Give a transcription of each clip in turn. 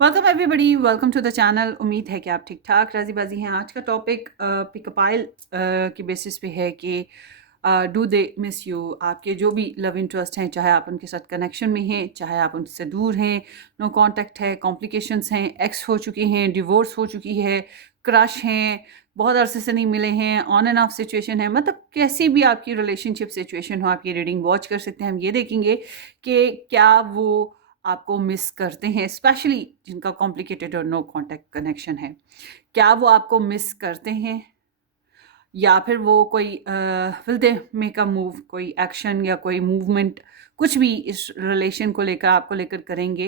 Welcome everybody, welcome to the channel. उम्मीद है कि आप ठीक ठाक राजी बाजी हैं। आज का टॉपिक पिकअपाइल के बेसिस पे है कि डू दे मिस यू। आपके जो भी लव इंटरेस्ट हैं, चाहे आप उनके साथ कनेक्शन में हैं, चाहे आप उनसे दूर हैं, नो कांटेक्ट है, कॉम्प्लिकेशंस हैं, एक्स हो चुके हैं, डिवोर्स हो चुकी है, क्रश हैं, बहुत अरसे से नहीं मिले हैं, ऑन एंड ऑफ सिचुएशन है, मतलब कैसी भी आपकी रिलेशनशिप सिचुएशन हो, आप ये रीडिंग वॉच कर सकते हैं। हम ये देखेंगे कि क्या वो आपको मिस करते हैं, स्पेशली जिनका कॉम्प्लिकेटेड और नो कांटेक्ट कनेक्शन है। क्या वो आपको मिस करते हैं या फिर वो कोई will they make a move, कोई एक्शन या कोई मूवमेंट, कुछ भी इस रिलेशन को लेकर आपको लेकर करेंगे।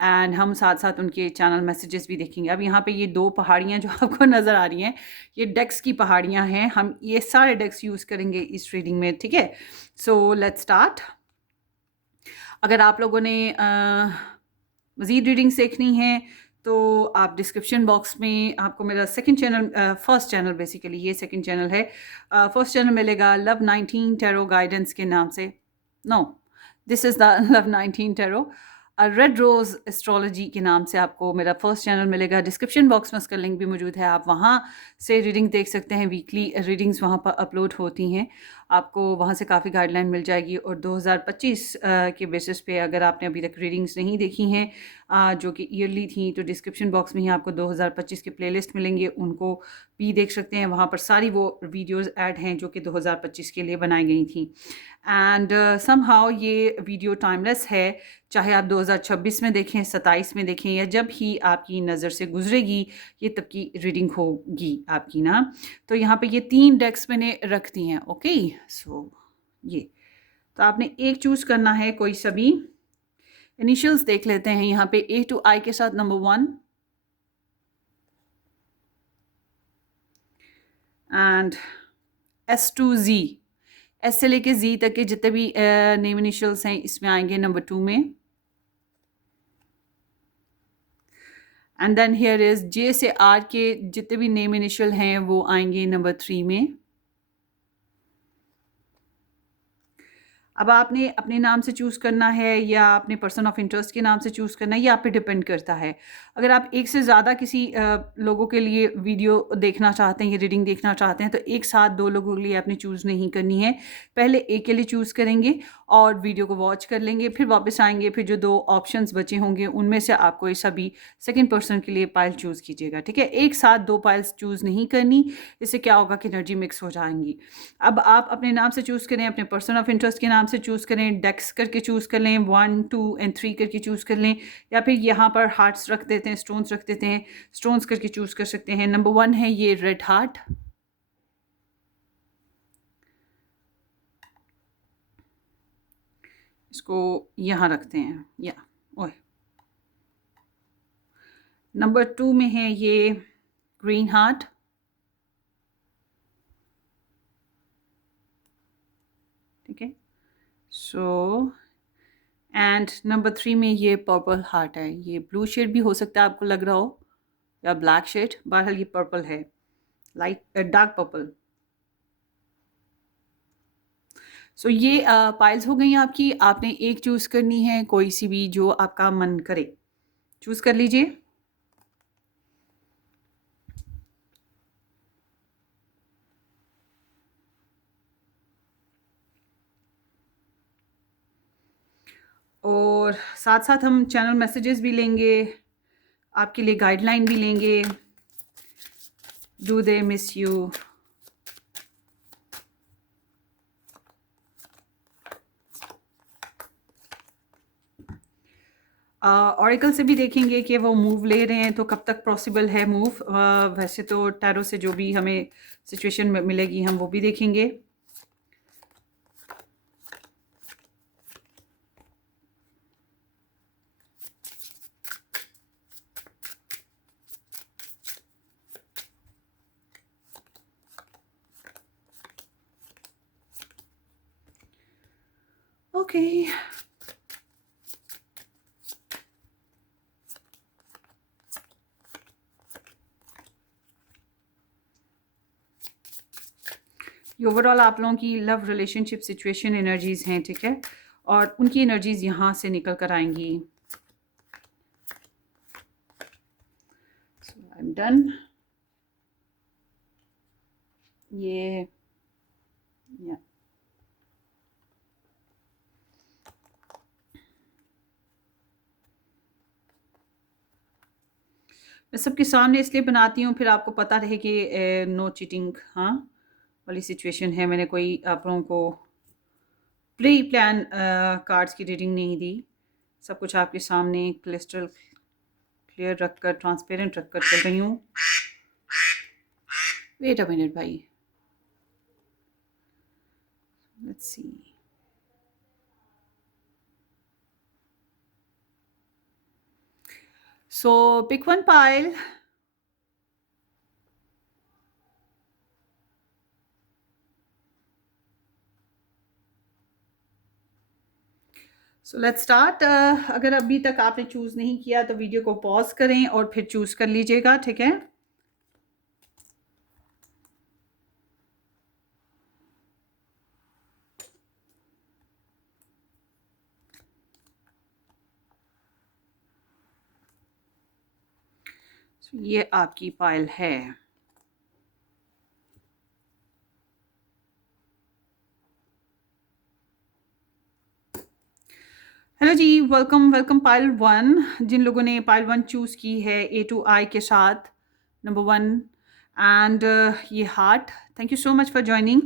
एंड हम साथ साथ उनके चैनल मैसेजेस भी देखेंगे। अब यहाँ पे ये दो पहाड़ियाँ जो आपको नज़र आ रही हैं, ये डेक्स की पहाड़ियाँ हैं। हम ये सारे डेक्स यूज़ करेंगे इस रीडिंग में, ठीक है। So let's start. अगर आप लोगों ने मज़ीद रीडिंग्स देखनी है तो आप डिस्क्रिप्शन बॉक्स में आपको मेरा second channel, first channel basically ये सेकंड चैनल है, फर्स्ट चैनल मिलेगा लव 19 टैरो गाइडेंस के नाम से। No, this is the love 19 tarot. Red rose astrology के नाम से आपको मेरा फर्स्ट चैनल मिलेगा। डिस्क्रिप्शन बॉक्स में उसका लिंक भी मौजूद है, आप वहाँ से रीडिंग देख सकते हैं। वीकली रीडिंग्स वहाँ पर अपलोड होती हैं, आपको वहाँ से काफ़ी गाइडलाइन मिल जाएगी। और 2025 के बेसिस पे अगर आपने अभी तक रीडिंग्स नहीं देखी हैं जो कि ईयरली थी, तो डिस्क्रिप्शन बॉक्स में ही आपको 2025 के प्लेलिस्ट मिलेंगे, उनको भी देख सकते हैं। वहाँ पर सारी वो वीडियोस ऐड हैं जो कि 2025 के लिए बनाई गई थी। एंड समहाउ ये वीडियो टाइमलेस है, चाहे आप 2026 में देखें, 27 में देखें, या जब ही आपकी नज़र से गुजरेगी ये तब की रीडिंग होगी आपकी ना। तो यहाँ पे ये 3 डेक्स मैंने रख दी हैं। ओके, सो ये तो आपने एक चूज़ करना है कोई सा भी। इनिशियल्स देख लेते हैं यहाँ पे। ए टू आई के साथ number 1 and S to G, S से लेके जी तक के जितने भी नेम इनिशियल्स हैं इसमें आएंगे नंबर 2 में। एंड देन हियर इज जे से आर के जितने भी नेम इनिशियल हैं वो आएंगे नंबर 3 में। अब आपने अपने नाम से चूज़ करना है या अपने पर्सन ऑफ इंटरेस्ट के नाम से चूज़ करना है, ये आप पे डिपेंड करता है। अगर आप एक से ज़्यादा किसी लोगों के लिए वीडियो देखना चाहते हैं, ये रीडिंग देखना चाहते हैं, तो एक साथ 2 लोगों के लिए आपने चूज़ नहीं करनी है। पहले एक के लिए चूज़ करेंगे और वीडियो को वॉच कर लेंगे, फिर वापस आएँगे, फिर जो 2 ऑप्शंस बचे होंगे उनमें से आप कोई सा भी सेकंड पर्सन के लिए पाइल चूज़ कीजिएगा, ठीक है? एक साथ 2 पाइल्स चूज़ नहीं करनी, इससे क्या होगा कि एनर्जी मिक्स हो जाएँगी। अब आप अपने नाम से चूज़ करें, अपने पर्सन ऑफ इंटरेस्ट के नाम से चूज़ करें, डेक्स करके चूज़ कर लें, 1 2 एंड 3 करके चूज़ कर लें, या फिर यहाँ पर हार्ट्स रख देते हैं, स्टोन्स रख देते हैं, स्टोन्स करके चूज़ कर सकते हैं। नंबर 1 है ये रेड हार्ट, इसको यहाँ रखते हैं या ओए। नंबर 2 में है ये ग्रीन हार्ट, ठीक है। सो एंड नंबर 3 में ये पर्पल हार्ट है। ये ब्लू शेड भी हो सकता है आपको लग रहा हो, या ब्लैक शेड, बहरहाल ये पर्पल है, लाइट डार्क पर्पल। सो ये पाइल्स हो गई आपकी। आपने एक चूज़ करनी है, कोई सी भी जो आपका मन करे, चूज़ कर लीजिए। और साथ साथ हम चैनल मैसेजेस भी लेंगे, आपके लिए गाइडलाइन भी लेंगे। Do they miss you, oracle से भी देखेंगे कि वो मूव ले रहे हैं तो कब तक पॉसिबल है मूव। वैसे तो टैरो से जो भी हमें सिचुएशन मिलेगी हम वो भी देखेंगे। ओके, ये ओवरऑल आप लोगों की लव रिलेशनशिप सिचुएशन एनर्जीज हैं, ठीक है। और उनकी एनर्जीज यहाँ से निकल कर आएंगी। डन। ये या मैं सबके सामने इसलिए बनाती हूँ, फिर आपको पता रहे कि नो चीटिंग हाँ वाली सिचुएशन है। मैंने कोई आप लोगों को प्री प्लान कार्ड्स की रीडिंग नहीं दी। सब कुछ आपके सामने क्रिस्टल क्लियर रखकर, ट्रांसपेरेंट रखकर चल रही हूँ। वेट अ मिनट भाई, let's see. So pick one pile. So let's start. अगर अभी तक आपने चूज़ नहीं किया तो वीडियो को पॉज करें और फिर चूज़ कर लीजिएगा, ठीक है। ये आपकी पाइल है। हेलो जी, वेलकम वेलकम पाइल वन। जिन लोगों ने पाइल वन चूज़ की है ए टू आई के साथ, नंबर वन एंड ये heart, thank you so much for joining.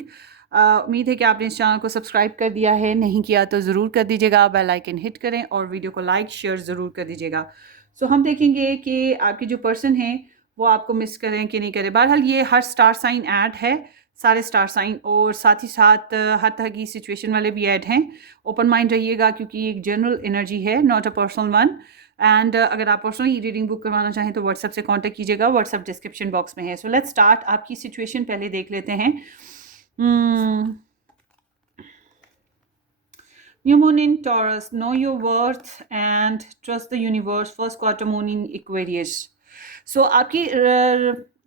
उम्मीद है कि आपने इस चैनल को सब्सक्राइब कर दिया है, नहीं किया तो ज़रूर कर दीजिएगा। बेल आइकन हिट करें और वीडियो को लाइक शेयर ज़रूर कर दीजिएगा। सो हम देखेंगे कि आपके जो पर्सन हैं वो आपको मिस करें कि नहीं करें। बहरहाल ये हर स्टार साइन ऐड है, सारे स्टार साइन, और साथ ही साथ हर तरह की सिचुएशन वाले भी ऐड हैं। ओपन माइंड रहिएगा क्योंकि ये एक जनरल एनर्जी है, not a personal one. And अगर आप पर्सनली रीडिंग बुक करवाना चाहें तो व्हाट्सएप से कांटेक्ट कीजिएगा, व्हाट्सएप डिस्क्रिप्शन बॉक्स में है। So let's start. आपकी सिचुएशन पहले देख लेते हैं। New moon in Taurus, know your worth and trust the universe. First quarter moon in Aquarius. So आपकी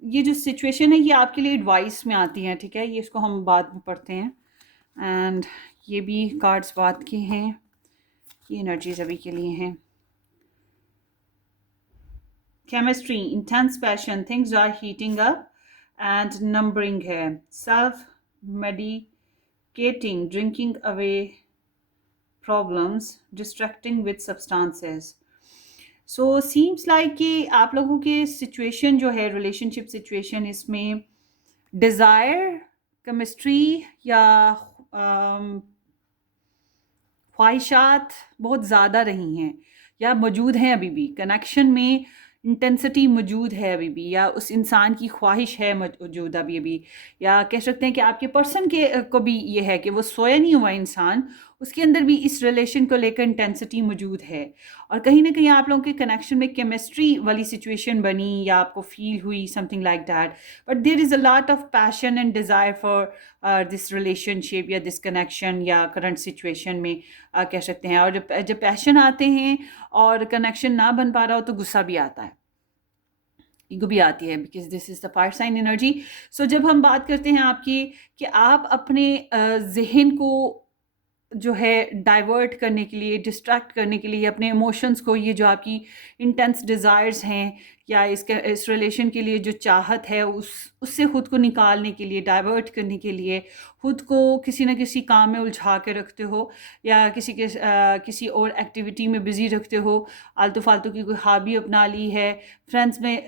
ये जो सिचुएशन है ये आपके लिए एडवाइस में आती है, ठीक है। ये इसको हम बाद में पढ़ते हैं। एंड ये भी कार्ड्स बाद के हैं, ये एनर्जीज अभी के लिए हैं। Chemistry, intense passion, things are heating up, and numbering है, self medicating, drinking away problems, distracting with substances. So seems like कि आप लोगों के सिचुएशन जो है, रिलेशनशिप सिचुएशन, इसमें डिज़ायर, केमिस्ट्री या ख्वाहिशात बहुत ज़्यादा रही हैं या मौजूद हैं अभी भी। कनेक्शन में इंटेंसिटी मौजूद है अभी भी, या उस इंसान की ख्वाहिश है मौजूद अभी, या कह सकते हैं कि आपके पर्सन के को भी ये है कि वो सोया नहीं हुआ इंसान, उसके अंदर भी इस रिलेशन को लेकर इंटेंसिटी मौजूद है। और कहीं ना कहीं आप लोगों के कनेक्शन में केमिस्ट्री वाली सिचुएशन बनी या आपको फील हुई, something like that. But there is a lot of passion and desire for this relationship या दिस कनेक्शन या करंट सिचुएशन में कह सकते हैं। और जब पैशन आते हैं और कनेक्शन ना बन पा रहा हो तो गुस्सा भी आता है, ईगो भी आती है, because this is the fire sign energy. So जब हम बात करते हैं आपकी कि आप अपने जहन को जो है डाइवर्ट करने के लिए, डिस्ट्रैक्ट करने के लिए अपने इमोशंस को, ये जो आपकी इंटेंस डिज़ायर्स हैं या इस रिलेशन के लिए जो चाहत है, उससे ख़ुद को निकालने के लिए, डाइवर्ट करने के लिए ख़ुद को किसी न किसी काम में उलझा के रखते हो या किसी और एक्टिविटी में बिज़ी रखते हो। आलतू फालतू की कोई हॉबी अपना ली है, फ्रेंड्स में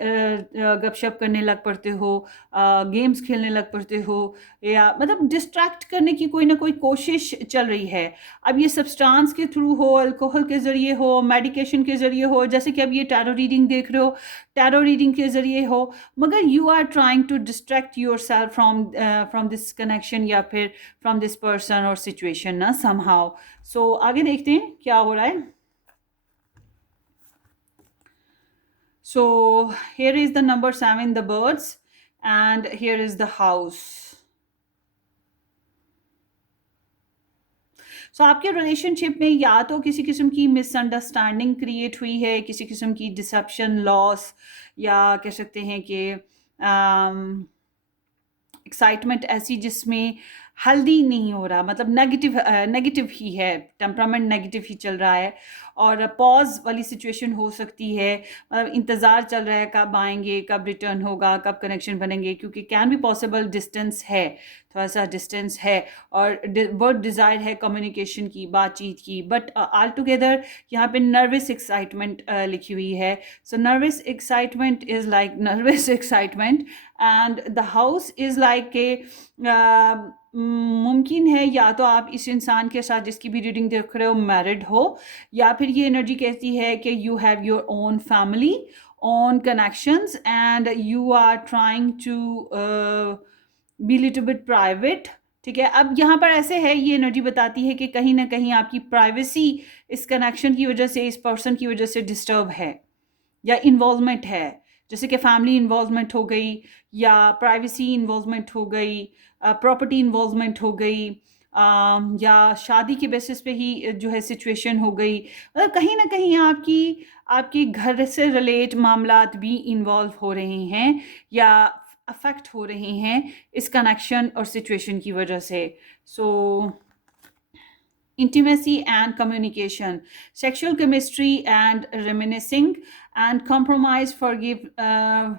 गपशप करने लग पड़ते हो, गेम्स खेलने लग पड़ते हो, या मतलब डिस्ट्रैक्ट करने की कोई ना कोई कोशिश चल रही है। अब ये सब्सटेंस के थ्रू हो, अल्कोहल के ज़रिए हो, मेडिकेशन के ज़रिए हो, जैसे कि अब ये टैरो रीडिंग देख रहे हो, टैरो रीडिंग के ज़रिए हो, मगर you are trying to distract yourself from this connection या फिर फ्रॉम दिस पर्सन और सिचुएशन ना समहाउ। सो आगे देखते हैं क्या हो रहा है। So here is the number 7, the birds, and here is the house. So आपके रिलेशनशिप में या तो किसी किस्म की मिसअंडरस्टैंडिंग क्रिएट हुई है, किसी किस्म की डिसेप्शन, लॉस, या कह सकते हैं कि एक्साइटमेंट ऐसी जिसमें हेल्दी नहीं हो रहा, मतलब नेगेटिव ही है, टेम्परामेंट नेगेटिव ही चल रहा है। और पॉज वाली सिचुएशन हो सकती है, मतलब इंतज़ार चल रहा है कब आएंगे, कब रिटर्न होगा, कब कनेक्शन बनेंगे, क्योंकि कैन बी पॉसिबल डिस्टेंस है, थोड़ा सा डिस्टेंस है। और बहुत डिज़ायर है कम्युनिकेशन की, बातचीत की, बट ऑल टुगेदर यहाँ पे नर्वस एक्साइटमेंट लिखी हुई है। So nervous excitement is like nervous excitement, and the house is like a मुमकिन है या तो आप इस इंसान के साथ जिसकी भी रीडिंग देख रहे हो मैरिड हो, या फिर ये एनर्जी कहती है कि you have your own family, own connections, and you are trying to be little bit private. ठीक है, अब यहाँ पर ऐसे है, ये एनर्जी बताती है कि कहीं ना कहीं आपकी प्राइवेसी इस कनेक्शन की वजह से, इस पर्सन की वजह से डिस्टर्ब है, या इन्वॉल्वमेंट है, जैसे कि फैमिली इन्वॉल्वमेंट हो गई, या प्राइवेसी इन्वॉल्वमेंट हो गई, प्रॉपर्टी इन्वॉल्वमेंट हो गई, या शादी के बेसिस पे ही जो है सिचुएशन हो गई। मतलब कहीं ना कहीं आपकी घर से रिलेट मामलात भी इन्वॉल्व हो रहे हैं, या अफेक्ट हो रहे हैं इस कनेक्शन और सिचुएशन की वजह से। सो intimacy and communication, sexual chemistry and reminiscing, and compromise, forgive,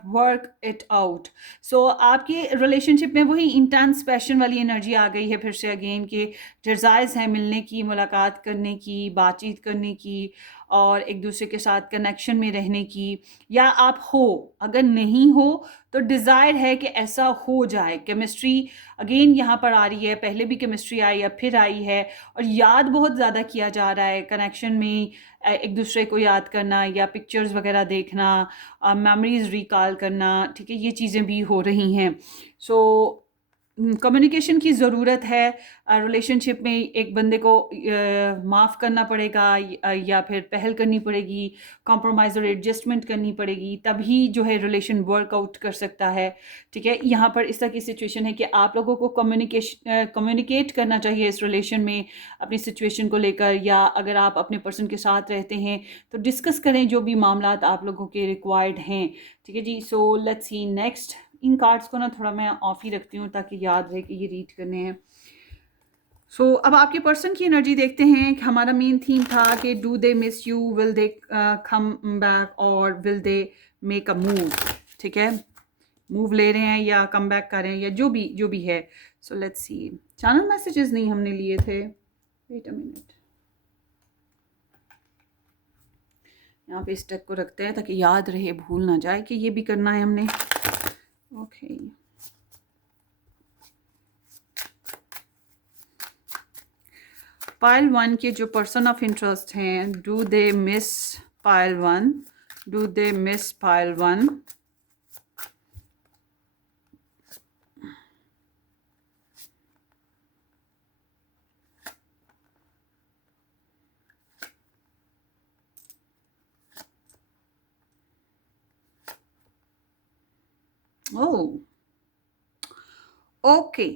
work it out. So आपके रिलेशनशिप में वही इंटेंस पैशन वाली एनर्जी आ गई है फिर से अगेन, कि डिज़ायर्स है मिलने की, मुलाकात करने की, बातचीत करने की, और एक दूसरे के साथ कनेक्शन में रहने की। या आप हो, अगर नहीं हो तो डिज़ायर है कि ऐसा हो जाए। केमिस्ट्री अगेन यहाँ पर आ रही है, पहले भी केमिस्ट्री आई, अब फिर आई है। और याद बहुत ज़्यादा किया जा रहा है कनेक्शन में, एक दूसरे को याद करना, या पिक्चर्स वगैरह देखना, मेमोरीज रिकॉल करना। ठीक है, ये चीज़ें भी हो रही हैं। सो कम्युनिकेशन की ज़रूरत है रिलेशनशिप में। एक बंदे को माफ़ करना पड़ेगा, या फिर पहल करनी पड़ेगी, कॉम्प्रोमाइज़ और एडजस्टमेंट करनी पड़ेगी, तभी जो है रिलेशन वर्कआउट कर सकता है। ठीक है, यहाँ पर इस तरह की सिचुएशन है कि आप लोगों को कम्युनिकेट करना चाहिए इस रिलेशन में अपनी सिचुएशन को लेकर, या अगर आप अपने पर्सन के साथ रहते हैं तो डिस्कस करें जो भी मामलात आप लोगों के रिक्वायर्ड हैं। ठीक है जी, सो लेट्स सी नेक्स्ट। इन कार्ड्स को ना थोड़ा मैं ऑफ ही रखती हूँ ताकि याद रहे कि ये रीड करने हैं। सो अब आपके पर्सन की एनर्जी देखते हैं। हमारा मेन थीम था कि do they miss you, will they come back, और will they make a move. ठीक है, मूव ले रहे हैं या कम बैक कर रहे हैं, या जो भी है। So let's C. Channel messages नहीं हमने लिए थे, वेट अ मिनट, यहाँ पे इस टेक को रखते हैं ताकि याद रहे, भूल ना जाए कि ये भी करना है हमने। ओके, पाइल 1 के जो पर्सन ऑफ इंटरेस्ट हैं, do they miss pile 1, do they miss pile 1? Oh, okay.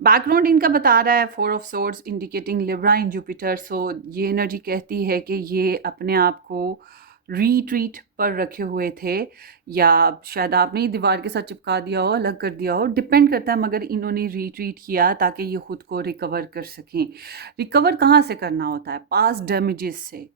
Background इनका बता रहा है 4 of swords indicating Libra in Jupiter. So ये एनर्जी कहती है कि ये अपने आप को रीट्रीट पर रखे हुए थे, या शायद आपने ही दीवार के साथ चिपका दिया हो, अलग कर दिया हो, डिपेंड करता है, मगर इन्होंने रीट्रीट किया ताकि ये खुद को रिकवर कर सकें। रिकवर कहाँ से करना होता है? पास्ट डैमेजेस से,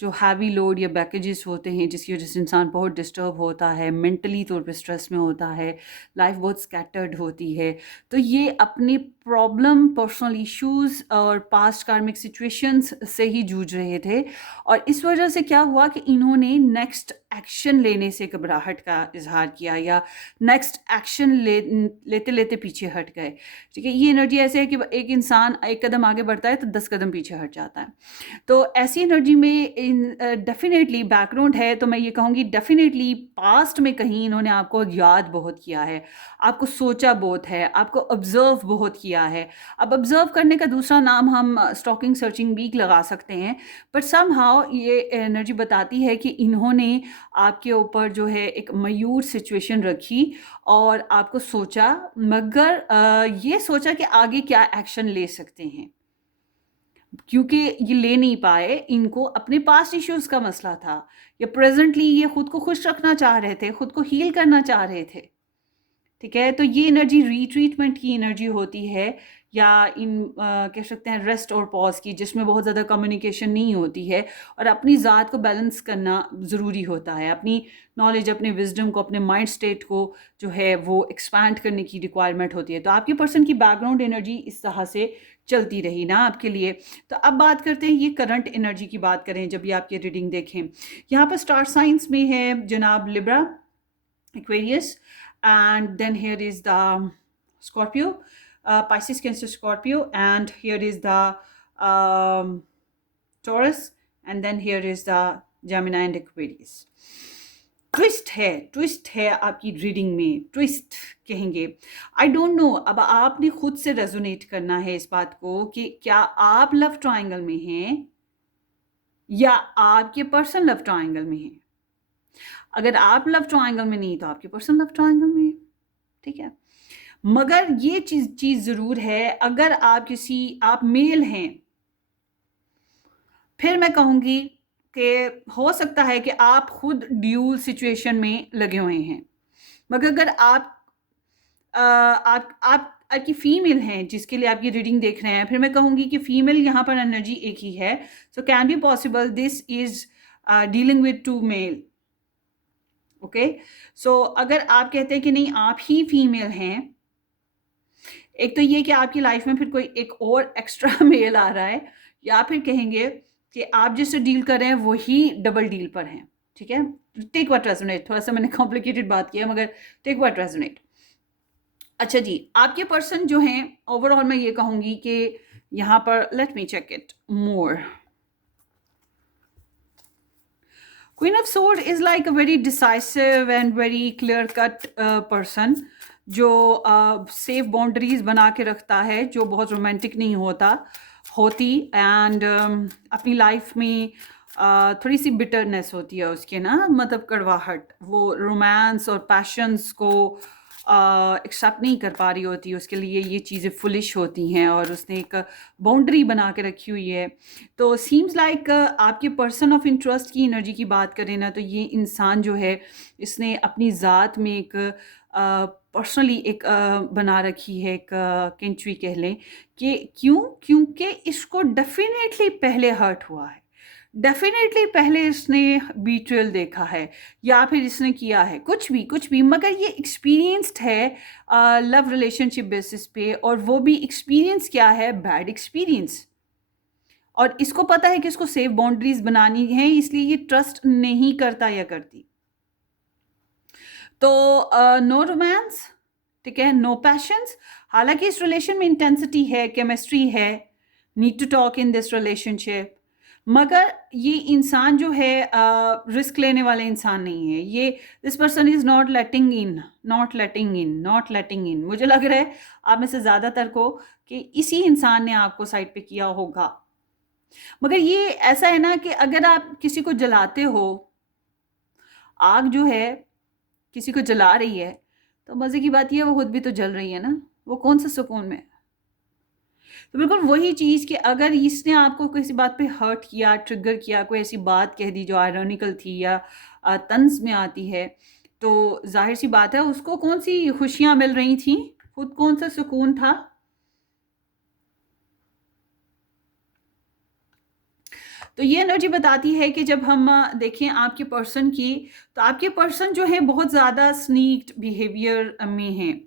जो हैवी लोड या बैकेजेस होते हैं जिसकी वजह से इंसान बहुत डिस्टर्ब होता है, मेंटली तौर पे स्ट्रेस में होता है, लाइफ बहुत स्कैटर्ड होती है। तो ये अपने प्रॉब्लम, पर्सनल इश्यूज और पास्ट कार्मिक सिचुएशंस से ही जूझ रहे थे, और इस वजह से क्या हुआ कि इन्होंने नेक्स्ट एक्शन लेने से घबराहट का इजहार किया, या नेक्स्ट एक्शन लेते लेते पीछे हट गए। ठीक है, ये एनर्जी ऐसे है कि एक इंसान एक कदम आगे बढ़ता है तो 10 कदम पीछे हट जाता है। तो ऐसी एनर्जी में डेफिनेटली बैकग्राउंड है, तो मैं ये कहूँगी डेफिनेटली पास्ट में कहीं इन्होंने आपको याद बहुत किया है, आपको सोचा बहुत है, आपको ऑब्जर्व बहुत किया है। अब ऑब्जर्व करने का दूसरा नाम हम स्टॉकिंग सर्चिंग भी लगा सकते हैं, बट समहाउ ये एनर्जी बताती है कि इन्होंने आपके ऊपर जो है एक मयूर सिचुएशन रखी और आपको सोचा, मगर ये सोचा कि आगे क्या एक्शन ले सकते हैं। क्योंकि ये ले नहीं पाए, इनको अपने पास्ट इश्यूज़ का मसला था, या प्रेज़ेंटली ये खुद को खुश रखना चाह रहे थे, खुद को हील करना चाह रहे थे। ठीक है? तो ये एनर्जी रीट्रीटमेंट की एनर्जी होती है, या कह सकते हैं रेस्ट और पॉज़ की, जिसमें बहुत ज़्यादा कम्युनिकेशन नहीं होती है, और अपनी ज़ात को बैलेंस करना ज़रूरी होता है। अपनी नॉलेज, अपने विज़डम को, अपने माइंड स्टेट को जो है वो एक्सपैंड करने की रिक्वायरमेंट होती है। तो आपके पर्सन की बैकग्राउंड एनर्जी इस तरह से चलती रही ना आपके लिए। तो अब बात करते हैं ये करंट एनर्जी की बात करें, जब ये आपकी रीडिंग देखें। यहाँ पर स्टार साइंस में है जनाब Libra, Aquarius, and then here is the Scorpio, Pisces, Cancer, Scorpio, and here is the Taurus, and then here is the Gemini and Aquarius. Twist है आपकी रीडिंग में, ट्विस्ट कहेंगे। आई डोंट नो, अब आपने खुद से रेजोनेट करना है इस बात को कि क्या आप लव ट्रायंगल में हैं या आपके पर्सन लव ट्रायंगल में हैं। अगर आप लव ट्रायंगल में नहीं तो आपके पर्सन लव ट्रायंगल में है, ठीक है। मगर ये चीज जरूर है, अगर आप मेल हैं, फिर मैं कहूंगी कि हो सकता है कि आप खुद ड्यूल सिचुएशन में लगे हुए हैं। मगर अगर आपकी फीमेल हैं जिसके लिए आप ये रीडिंग देख रहे हैं, फिर मैं कहूंगी कि फीमेल यहाँ पर एनर्जी एक ही है। So can be possible this is dealing with two male. Okay, so अगर आप कहते हैं कि नहीं आप ही फीमेल हैं, एक तो ये कि आपकी लाइफ में फिर कोई एक और एक्स्ट्रा मेल आ रहा है, या फिर कहेंगे कि आप जिससे डील कर रहे हैं वही डबल डील पर हैं। ठीक है, टेक व्हाट रेजोनेट। थोड़ा सा मैंने कॉम्प्लिकेटेड बात किया, मगर टेक व्हाट रेजोनेट। अच्छा जी, आपके पर्सन जो हैं ओवरऑल मैं ये कहूंगी कि यहाँ पर let me check it more. Queen of Swords is like a very decisive and very clear cut person, जो सेफ बाउंड्रीज बना के रखता है, जो बहुत रोमांटिक नहीं होती, एंड अपनी लाइफ में थोड़ी सी बिटरनेस होती है उसके ना, मतलब कड़वाहट, वो रोमांस और पैशंस को एक्सेप्ट नहीं कर पा रही होती, उसके लिए ये चीज़ें फुलिश होती हैं, और उसने एक बाउंड्री बना के रखी हुई है। तो सीम्स लाइक आपके पर्सन ऑफ इंटरेस्ट की एनर्जी की बात करें ना, तो ये इंसान जो है इसने अपनी ज़ात में एक पर्सनली एक बना रखी है, एक केंचुई कह लें, कि क्योंकि इसको डेफिनेटली पहले हर्ट हुआ है, डेफिनेटली पहले इसने बीट्रेल देखा है, या फिर इसने किया है कुछ भी, मगर ये एक्सपीरियंस्ड है लव रिलेशनशिप बेसिस पे, और वो भी एक्सपीरियंस क्या है, बैड एक्सपीरियंस। और इसको पता है कि इसको सेफ बाउंड्रीज बनानी है, इसलिए ये ट्रस्ट नहीं करता या करती। तो नो रोमांस, ठीक है, नो पैशंस। हालांकि इस रिलेशन में इंटेंसिटी है, केमिस्ट्री है, need to talk in this relationship, मगर ये इंसान जो है रिस्क लेने वाले इंसान नहीं है। ये this person is not letting in. मुझे लग रहा है आप में से ज़्यादातर को कि इसी इंसान ने आपको साइड पे किया होगा। मगर ये ऐसा है ना कि अगर आप किसी को जलाते हो, आग जो है किसी को जला रही है, तो मज़े की बात ये है वो खुद भी तो जल रही है ना, वो कौन सा सुकून में। तो बिल्कुल वही चीज़ कि अगर इसने आपको किसी बात पे हर्ट किया, ट्रिगर किया, कोई ऐसी बात कह दी जो आयरॉनिकल थी या तंज में आती है, तो जाहिर सी बात है उसको कौन सी खुशियाँ मिल रही थी, खुद कौन सा सुकून था। तो ये एनर्जी बताती है कि जब हम देखें आपके पर्सन की, तो आपके पर्सन जो है बहुत ज़्यादा स्नीक्ड बिहेवियर में हैं।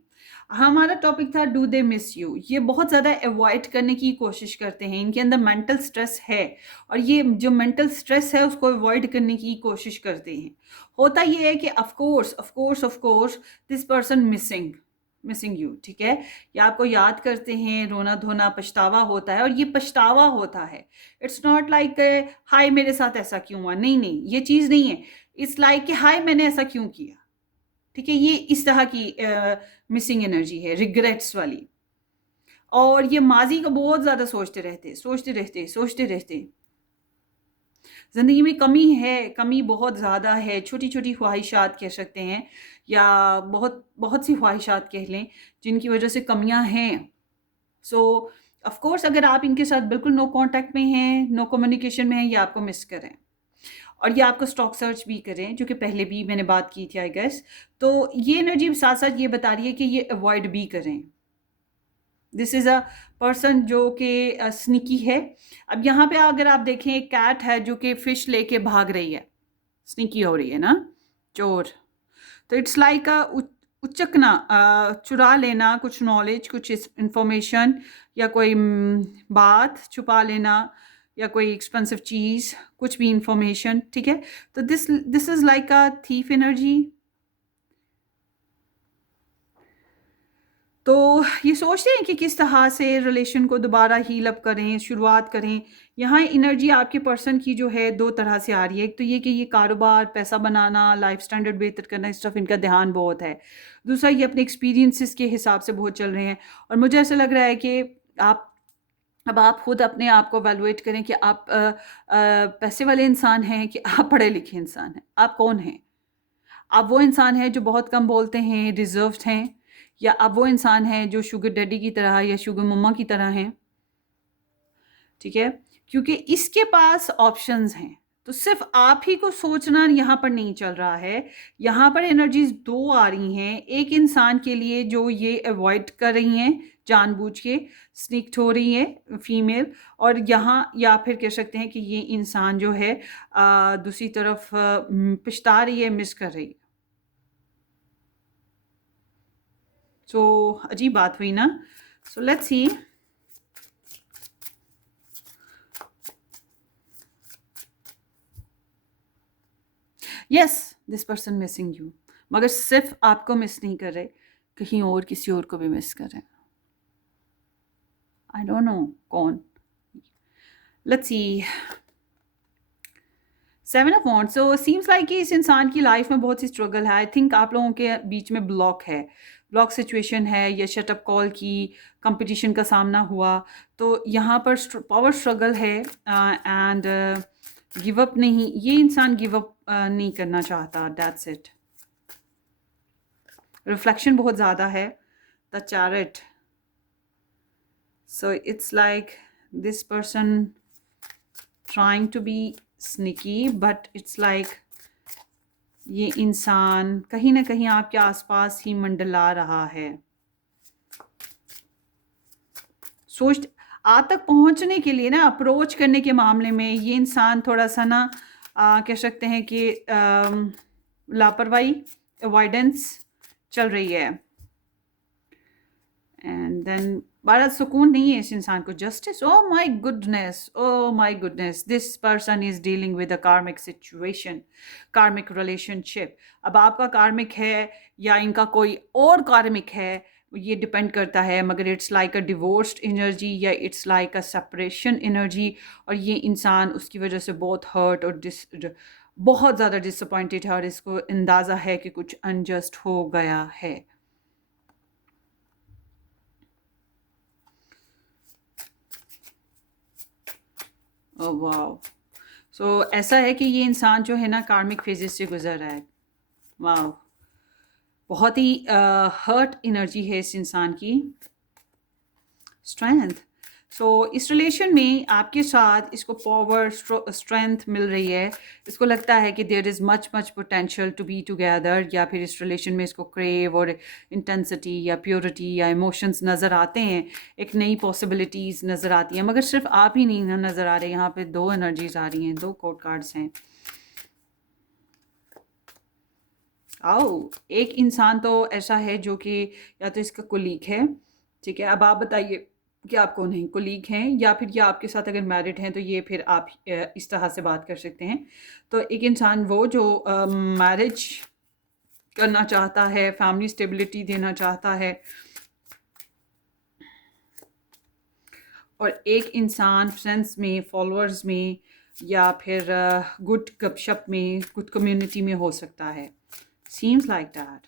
हमारा टॉपिक था डू दे मिस यू। ये बहुत ज़्यादा अवॉइड करने की कोशिश करते हैं, इनके अंदर मेंटल स्ट्रेस है, और ये जो मेंटल स्ट्रेस है उसको अवॉइड करने की कोशिश करते हैं। होता ये है कि of course this person missing you, ठीक है, या आपको याद करते हैं, रोना धोना पछतावा होता है, और ये पछतावा होता है। इट्स नॉट लाइक हाय मेरे साथ ऐसा क्यों हुआ, नहीं, ये चीज़ नहीं है। इट्स लाइक कि हाय मैंने ऐसा क्यों किया, ठीक है। ये इस तरह की मिसिंग एनर्जी है, रिग्रेट्स वाली, और ये माजी को बहुत ज़्यादा सोचते रहते। ज़िंदगी में कमी बहुत ज़्यादा है, छोटी छोटी ख्वाहिशात कह सकते हैं, या बहुत बहुत सी ख्वाहिशात कह लें जिनकी वजह से कमियां हैं। सो ऑफ कोर्स अगर आप इनके साथ बिल्कुल नो कांटेक्ट में हैं, नो कम्युनिकेशन में हैं, ये आपको मिस करें और ये आपको स्टॉक सर्च भी करें, जो कि पहले भी मैंने बात की थी आई गेस। तो ये एनर्जी साथ साथ ये बता रही है कि ये अवॉइड भी करें। दिस इज़ अ पर्सन जो कि स्निकी है। अब यहाँ पे अगर आप देखें, एक कैट है जो कि फिश लेके भाग रही है, स्निकी हो रही है ना, चोर। तो इट्स लाइक अ उचकना, चुरा लेना कुछ नॉलेज, कुछ इंफॉर्मेशन, या कोई बात छुपा लेना, या कोई एक्सपेंसिव चीज़, कुछ भी इंफॉर्मेशन, ठीक है। तो this is like a thief energy. तो ये सोचते हैं कि किस तरह से रिलेशन को दोबारा हील अप करें, शुरुआत करें। यहाँ एनर्जी आपके पर्सन की जो है दो तरह से आ रही है। एक तो ये कि ये कारोबार, पैसा बनाना, लाइफ स्टैंडर्ड बेहतर करना, इस तरफ इनका ध्यान बहुत है। दूसरा, ये अपने एक्सपीरियंसेस के हिसाब से बहुत चल रहे हैं। और मुझे ऐसा लग रहा है कि आप अब आप खुद अपने आप को वैल्यूएट करें कि आप पैसे वाले इंसान हैं कि आप पढ़े लिखे इंसान हैं। आप कौन हैं? आप वो इंसान हैं जो बहुत कम बोलते हैं, रिजर्व्ड हैं, या आप वो इंसान हैं जो शुगर डैडी की तरह या शुगर मम्मा की तरह हैं, ठीक है। क्योंकि इसके पास ऑप्शंस हैं। तो सिर्फ आप ही को सोचना यहाँ पर नहीं चल रहा है। यहाँ पर एनर्जीज दो आ रही हैं। एक इंसान के लिए जो ये अवॉइड कर रही हैं, जानबूझ के स्निक्ट हो रही है फीमेल, और यहाँ या फिर कह सकते हैं कि ये इंसान जो है दूसरी तरफ पछता रही है, मिस कर रही है। सो अजीब बात हुई ना। सो let's C. Yes, this person missing you, मगर सिर्फ आपको मिस नहीं कर रहे, कहीं और किसी और को भी मिस कर रहे हैं। आई डोंट नो कौन। Let's see. 7 of wands. So seems like कि इस इंसान की लाइफ में बहुत सी स्ट्रगल है। आई थिंक आप लोगों के बीच में ब्लॉक है, ब्लॉक सिचुएशन है, या शटअप कॉल की, कंपटीशन का सामना हुआ। तो यहाँ पर पावर स्ट्रगल है, एंड गिव अप नहीं, ये इंसान गिव अप नहीं करना चाहता। That's it. रिफ्लेक्शन बहुत ज़्यादा है, the chariot. So it's like this person trying to be sneaky, but it's like ये इंसान कहीं ना कहीं आपके आसपास ही मंडला रहा है। सोच, आप तक पहुंचने के लिए ना, अप्रोच करने के मामले में ये इंसान थोड़ा सा ना कह सकते हैं कि लापरवाही, अवॉइडेंस चल रही है। एंड देन बड़ा सुकून नहीं है इस इंसान को। Justice, oh my goodness, oh my goodness, this person is dealing with a कार्मिक सिचुएशन, कार्मिक रिलेशनशिप। अब आपका कार्मिक है या इनका कोई और कार्मिक है, ये डिपेंड करता है, मगर it's like a divorced energy, या it's like a separation energy. और ये इंसान उसकी वजह से बहुत हर्ट और बहुत ज़्यादा डिसअपॉइंटेड है, और इसको अंदाज़ा है कि कुछ अनजस्ट हो गया है। Oh wow. सो ऐसा है कि ये इंसान जो है ना कार्मिक फेजेस से गुजर रहा है। वाओ, बहुत ही हर्ट एनर्जी है इस इंसान की। स्ट्रेंथ। सो इस रिलेशन में आपके साथ इसको पावर, स्ट्रेंथ मिल रही है। इसको लगता है कि there is much much potential to be together, या फिर इस रिलेशन में इसको क्रेव और इंटेंसिटी या प्योरिटी या इमोशंस नज़र आते हैं। एक नई पॉसिबिलिटीज़ नज़र आती हैं, मगर सिर्फ आप ही नहीं नज़र आ रहे। यहाँ पे दो एनर्जीज आ रही हैं, दो कोर्ट कार्ड्स हैं। आओ, एक इंसान तो ऐसा है जो कि या तो इसका कोलीग है, ठीक है। अब आप बताइए कि आप कौन हैं, कोलीग हैं, या फिर ये आपके साथ अगर मैरिड हैं तो ये फिर आप इस तरह से बात कर सकते हैं। तो एक इंसान वो जो मैरिज करना चाहता है, फैमिली स्टेबिलिटी देना चाहता है, और एक इंसान फ्रेंड्स में, फॉलोअर्स में, या फिर गुड गपशप में, गुड कम्युनिटी में हो सकता है। Seems like that.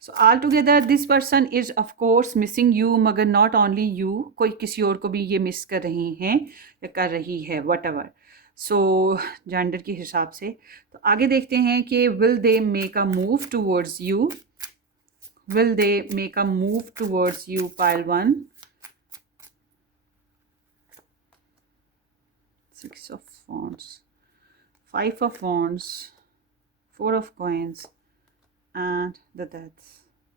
So altogether this person is of course missing you, मगर not only you, कोई किसी और को भी ये मिस कर रहे हैं या कर रही है, whatever. So जेंडर के हिसाब से। तो आगे देखते हैं कि will they make a move towards you? Will they make a move towards you? Pile 1. 6 of wands, 5 of wands, 4 of coins and the death,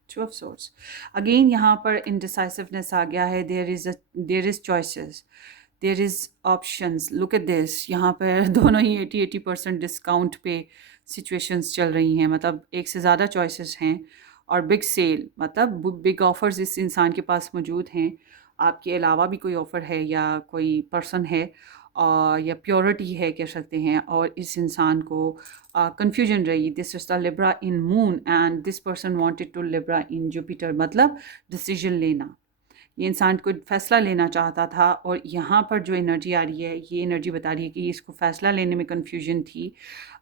2 of swords. Again यहाँ पर indecisiveness आ गया है. there is choices, there is options. look at this, यहाँ पर दोनों ही 80% discount पे situations चल रही हैं. मतलब एक से ज़्यादा चॉइसेस हैं और बिग सेल, मतलब बिग ऑफर्स इस इंसान के पास मौजूद हैं. आपके अलावा भी कोई ऑफ़र है या कोई पर्सन है या प्योरिटी है कह सकते हैं, और इस इंसान को कन्फ्यूजन रही. This is the Libra in moon and this person wanted to Libra in Jupiter. मतलब डिसीजन लेना, ये इंसान को फ़ैसला लेना चाहता था. और यहाँ पर जो एनर्जी आ रही है, ये एनर्जी बता रही है कि इसको फ़ैसला लेने में कन्फ्यूजन थी.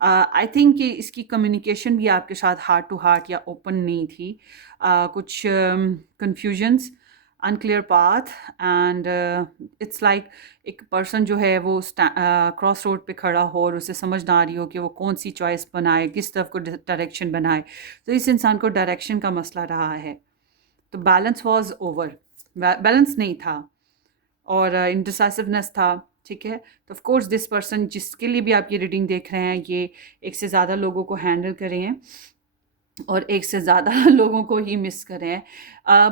आई थिंक कि इसकी कम्युनिकेशन भी आपके साथ हार्ट टू हार्ट या ओपन नहीं थी. कुछ confusions, unclear path and it's like एक पर्सन जो है वो क्रॉस रोड पे खड़ा हो और उसे समझ ना आ रही हो कि वो कौन सी चॉइस बनाए, किस तरफ को डायरेक्शन बनाए. तो इस इंसान को डायरेक्शन का मसला रहा है. तो बैलेंस वॉज ओवर, बैलेंस नहीं था और इंडिसाइसिवनेस था. ठीक है. तो ऑफ कोर्स दिस पर्सन जिसके लिए भी आप ये रीडिंग देख रहे हैं, ये एक से ज़्यादा लोगों को हैंडल करें हैं और एक से ज़्यादा लोगों को ही मिस करें.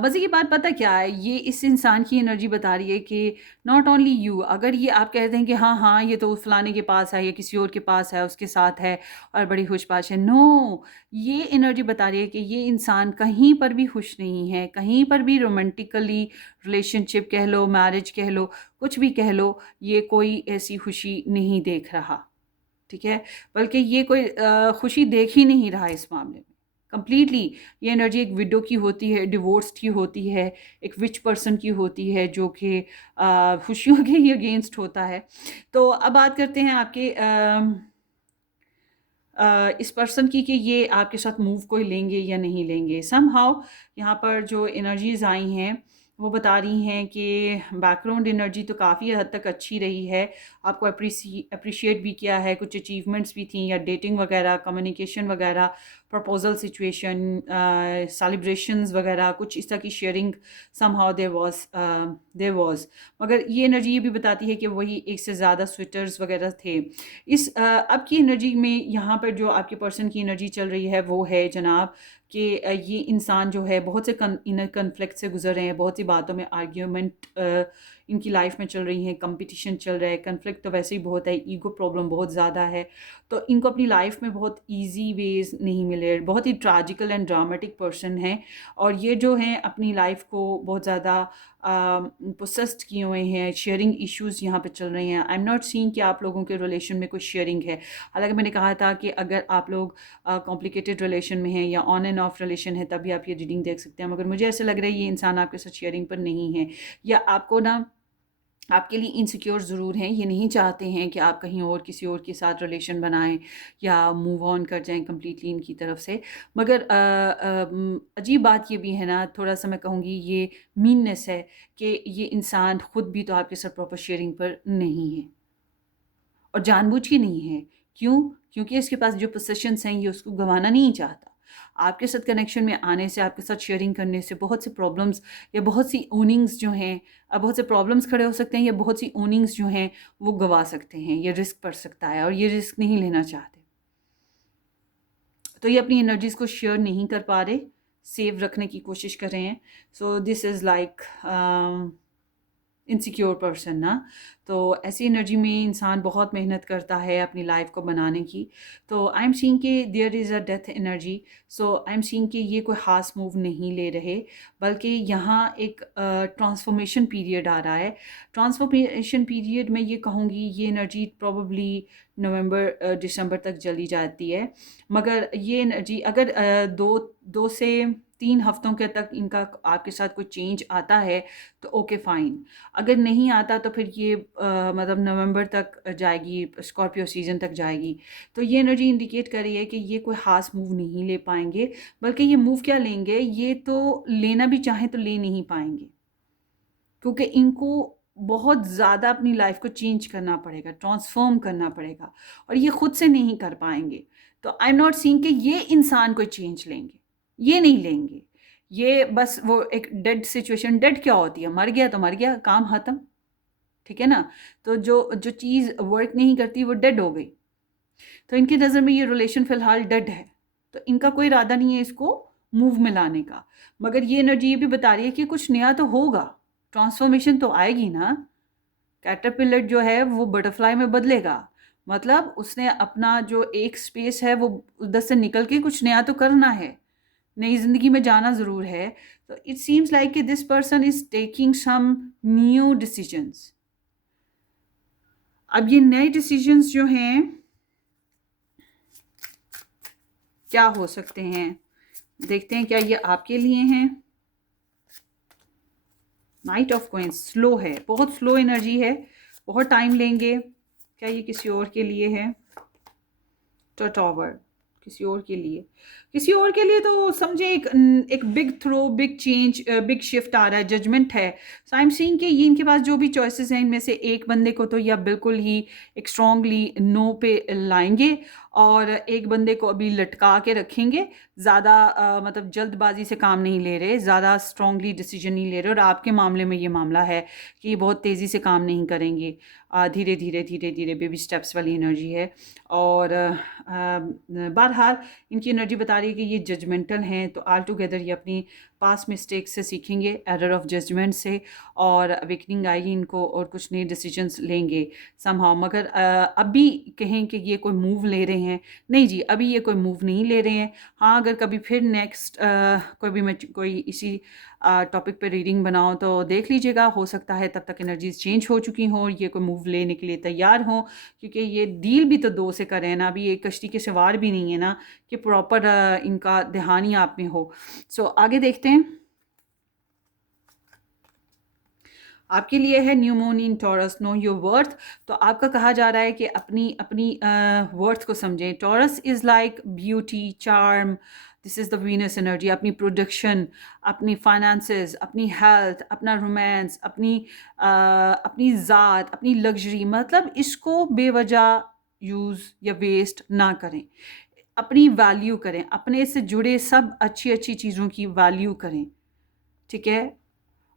मज़े की बात पता क्या है, ये इस इंसान की एनर्जी बता रही है कि नॉट ओनली यू. अगर ये आप कहते हैं कि हाँ हाँ ये तो फलाने के पास है या किसी और के पास है, उसके साथ है और बड़ी खुशबाश है, नो, ये एनर्जी बता रही है कि ये इंसान कहीं पर भी खुश नहीं है. कहीं पर भी रोमांटिकली रिलेशनशिप कह लो, मैरिज कह लो, कुछ भी कह लो, ये कोई ऐसी खुशी नहीं देख रहा. ठीक है. बल्कि ये कोई खुशी देख ही नहीं रहा इस मामले में कंप्लीटली. ये एनर्जी एक विडो की होती है, डिवोर्स्ड की होती है, एक विच पर्सन की होती है जो कि खुशियों के ही अगेंस्ट होता है. तो अब बात करते हैं आपके इस पर्सन की कि ये आपके साथ मूव कोई लेंगे या नहीं लेंगे. समहाउ यहाँ पर जो एनर्जीज़ आई हैं वो बता रही हैं कि बैकग्राउंड एनर्जी तो काफ़ी हद तक अच्छी रही है. आपको अप्रिशिएट भी किया है, कुछ अचीवमेंट्स भी थी या डेटिंग वगैरह, कम्युनिकेशन वगैरह, प्रपोजल सिचुएशन, सेलिब्रेशंस वगैरह, कुछ इस तरह की शेयरिंग समहाउ देयर वाज. मगर ये एनर्जी ये भी बताती है कि वही एक से ज़्यादा स्वेटर्स वगैरह थे. इस अब की एनर्जी में यहाँ पर जो आपके पर्सन की एनर्जी चल रही है वो है जनाब कि ये इंसान जो है बहुत से इनर कन्फ्लिक्ट से गुजर रहे हैं. बहुत सी बातों में आर्ग्यूमेंट इनकी लाइफ में चल रही हैं, कंपटीशन चल रहा है, कन्फ्लिक्ट तो वैसे ही बहुत है, ईगो प्रॉब्लम बहुत ज़्यादा है. तो इनको अपनी लाइफ में बहुत इजी वेज नहीं मिले. बहुत ही ट्रैजिकल एंड ड्रामेटिक पर्सन है और ये जो हैं अपनी लाइफ को बहुत ज़्यादा पोसेस्ड किए हुए हैं. शेयरिंग इश्यूज़ यहाँ पे चल रहे हैं. आई एम नॉट सीइंग कि आप लोगों के रिलेशन में कोई शेयरिंग है. हालांकि मैंने कहा था कि अगर आप लोग कॉम्प्लिकेटेड रिलेशन में हैं या ऑन एंड ऑफ रिलेशन है तभी आप ये रीडिंग देख सकते हैं. मगर मुझे ऐसा लग रहा है ये इंसान आपके साथ शेयरिंग पर नहीं है या आपको ना आपके लिए इनसिक्योर ज़रूर हैं. ये नहीं चाहते हैं कि आप कहीं और किसी और के साथ रिलेशन बनाएं या मूव ऑन कर जाएं कम्प्लीटली इनकी तरफ से. मगर अजीब बात ये भी है ना, थोड़ा सा मैं कहूँगी ये मीननेस है कि ये इंसान ख़ुद भी तो आपके साथ प्रॉपर शेयरिंग पर नहीं है और जानबूझ के नहीं है. क्यों? क्योंकि इसके पास जो पोसेशंस हैं ये उसको गंवाना नहीं चाहता. आपके साथ कनेक्शन में आने से, आपके साथ शेयरिंग करने से बहुत से प्रॉब्लम्स या बहुत सी ओनिंग्स जो हैं, बहुत से प्रॉब्लम्स खड़े हो सकते हैं या बहुत सी ओनिंग्स जो हैं वो गंवा सकते हैं. ये रिस्क पड़ सकता है और ये रिस्क नहीं लेना चाहते. तो ये अपनी एनर्जीज़ को शेयर नहीं कर पा रहे, सेव रखने की कोशिश कर रहे हैं. So this is like insecure person ना. तो ऐसी एनर्जी में इंसान बहुत मेहनत करता है अपनी लाइफ को बनाने की. तो आई एम सीइंग कि there is a death energy. So I am seeing कि ये कोई खास मूव नहीं ले रहे बल्कि यहाँ एक ट्रांसफॉर्मेशन पीरियड आ रहा है. ट्रांसफॉर्मेशन पीरियड में ये कहूँगी ये एनर्जी प्रॉबली नवंबर दिसंबर तक चली जाती है. मगर ये एनर्जी अगर दो से 3 हफ्तों के तक इनका आपके साथ कोई चेंज आता है तो ओके फ़ाइन. अगर नहीं आता तो फिर ये मतलब नवंबर तक जाएगी, स्कॉर्पियो सीज़न तक जाएगी. तो ये एनर्जी इंडिकेट कर रही है कि ये कोई ख़ास मूव नहीं ले पाएंगे. बल्कि ये मूव क्या लेंगे, ये तो लेना भी चाहें तो ले नहीं पाएंगे क्योंकि इनको बहुत ज़्यादा अपनी लाइफ को चेंज करना पड़ेगा, ट्रांसफॉर्म करना पड़ेगा और ये ख़ुद से नहीं कर पाएंगे. तो आई एम नॉट सीइंग कि ये इंसान कोई चेंज लेंगे, ये नहीं लेंगे. ये बस वो एक डेड सिचुएशन, डेड क्या होती है, मर गया तो मर गया, काम ख़त्म. ठीक है ना। तो जो जो चीज़ वर्क नहीं करती वो डेड हो गई। तो इनकी नज़र में ये रिलेशन फ़िलहाल डेड है, तो इनका कोई इरादा नहीं है इसको मूव में लाने का। मगर ये एनर्जी ये भी बता रही है कि कुछ नया तो होगा, ट्रांसफॉर्मेशन तो आएगी ना। कैटरपिलर जो है वो बटरफ्लाई में बदलेगा, मतलब उसने अपना जो एक स्पेस है वो उधर से निकल के कुछ नया तो करना है, नई ज़िंदगी में जाना ज़रूर है। तो इट सीम्स लाइक कि this person is taking some new decisions. अब ये नए डिसीजंस जो हैं क्या हो सकते हैं, देखते हैं क्या ये आपके लिए हैं। नाइट ऑफ कॉइंस स्लो है, बहुत स्लो एनर्जी है, बहुत टाइम लेंगे। क्या ये किसी और के लिए है? तो टॉवर किसी और के लिए, किसी और के लिए तो समझे एक big throw, big change, big shift आ रहा है, जजमेंट है। सो आई एम सीइंग कि ये इनके पास जो भी चॉइसेस हैं इनमें से एक बंदे को तो या बिल्कुल ही एक स्ट्रांगली नो पे लाएंगे, और एक बंदे को अभी लटका के रखेंगे। ज़्यादा मतलब जल्दबाजी से काम नहीं ले रहे, ज़्यादा स्ट्रांगली डिसीजन नहीं ले रहे। और आपके मामले में ये मामला है कि ये बहुत तेज़ी से काम नहीं करेंगे, धीरे धीरे धीरे धीरे बेबी स्टेप्स वाली एनर्जी है। और बहरहाल इनकी एनर्जी बता रही है कि ये जजमेंटल हैं, तो आल टुगेदर ये अपनी पास्ट मिस्टेक से सीखेंगे, एरर ऑफ जजमेंट से, और अवेकनिंग आएगी इनको और कुछ नए डिसीजंस लेंगे समहाउ। मगर अभी कहें कि ये कोई मूव ले रहे हैं, नहीं जी, अभी ये कोई मूव नहीं ले रहे हैं। हाँ, अगर कभी फिर नेक्स्ट कोई भी मैं कोई इसी टॉपिक पे रीडिंग बनाऊँ तो देख लीजिएगा, हो सकता है तब तक एनर्जीज चेंज हो चुकी हों और ये कोई मूव लेने के लिए तैयार हों, क्योंकि ये डील भी तो दो से कर रहे हैं ना, अभी ये कश्ती के सवार भी नहीं है ना कि प्रॉपर इनका ध्यान ही आप में हो। सो आगे देखते हैं। आपके लिए है new moon in taurus, know your worth. तो आपका कहा जा रहा है कि अपनी अपनी वर्थ को समझें। Taurus is like beauty, charm, this is the Venus energy. अपनी प्रोडक्शन, अपनी फाइनेंसेस, अपनी हेल्थ, अपना रोमांस, अपनी ज़ात, अपनी लग्जरी, मतलब इसको बेवजह यूज़ या वेस्ट ना करें, अपनी वैल्यू करें, अपने से जुड़े सब अच्छी अच्छी चीज़ों की वैल्यू करें, ठीक है।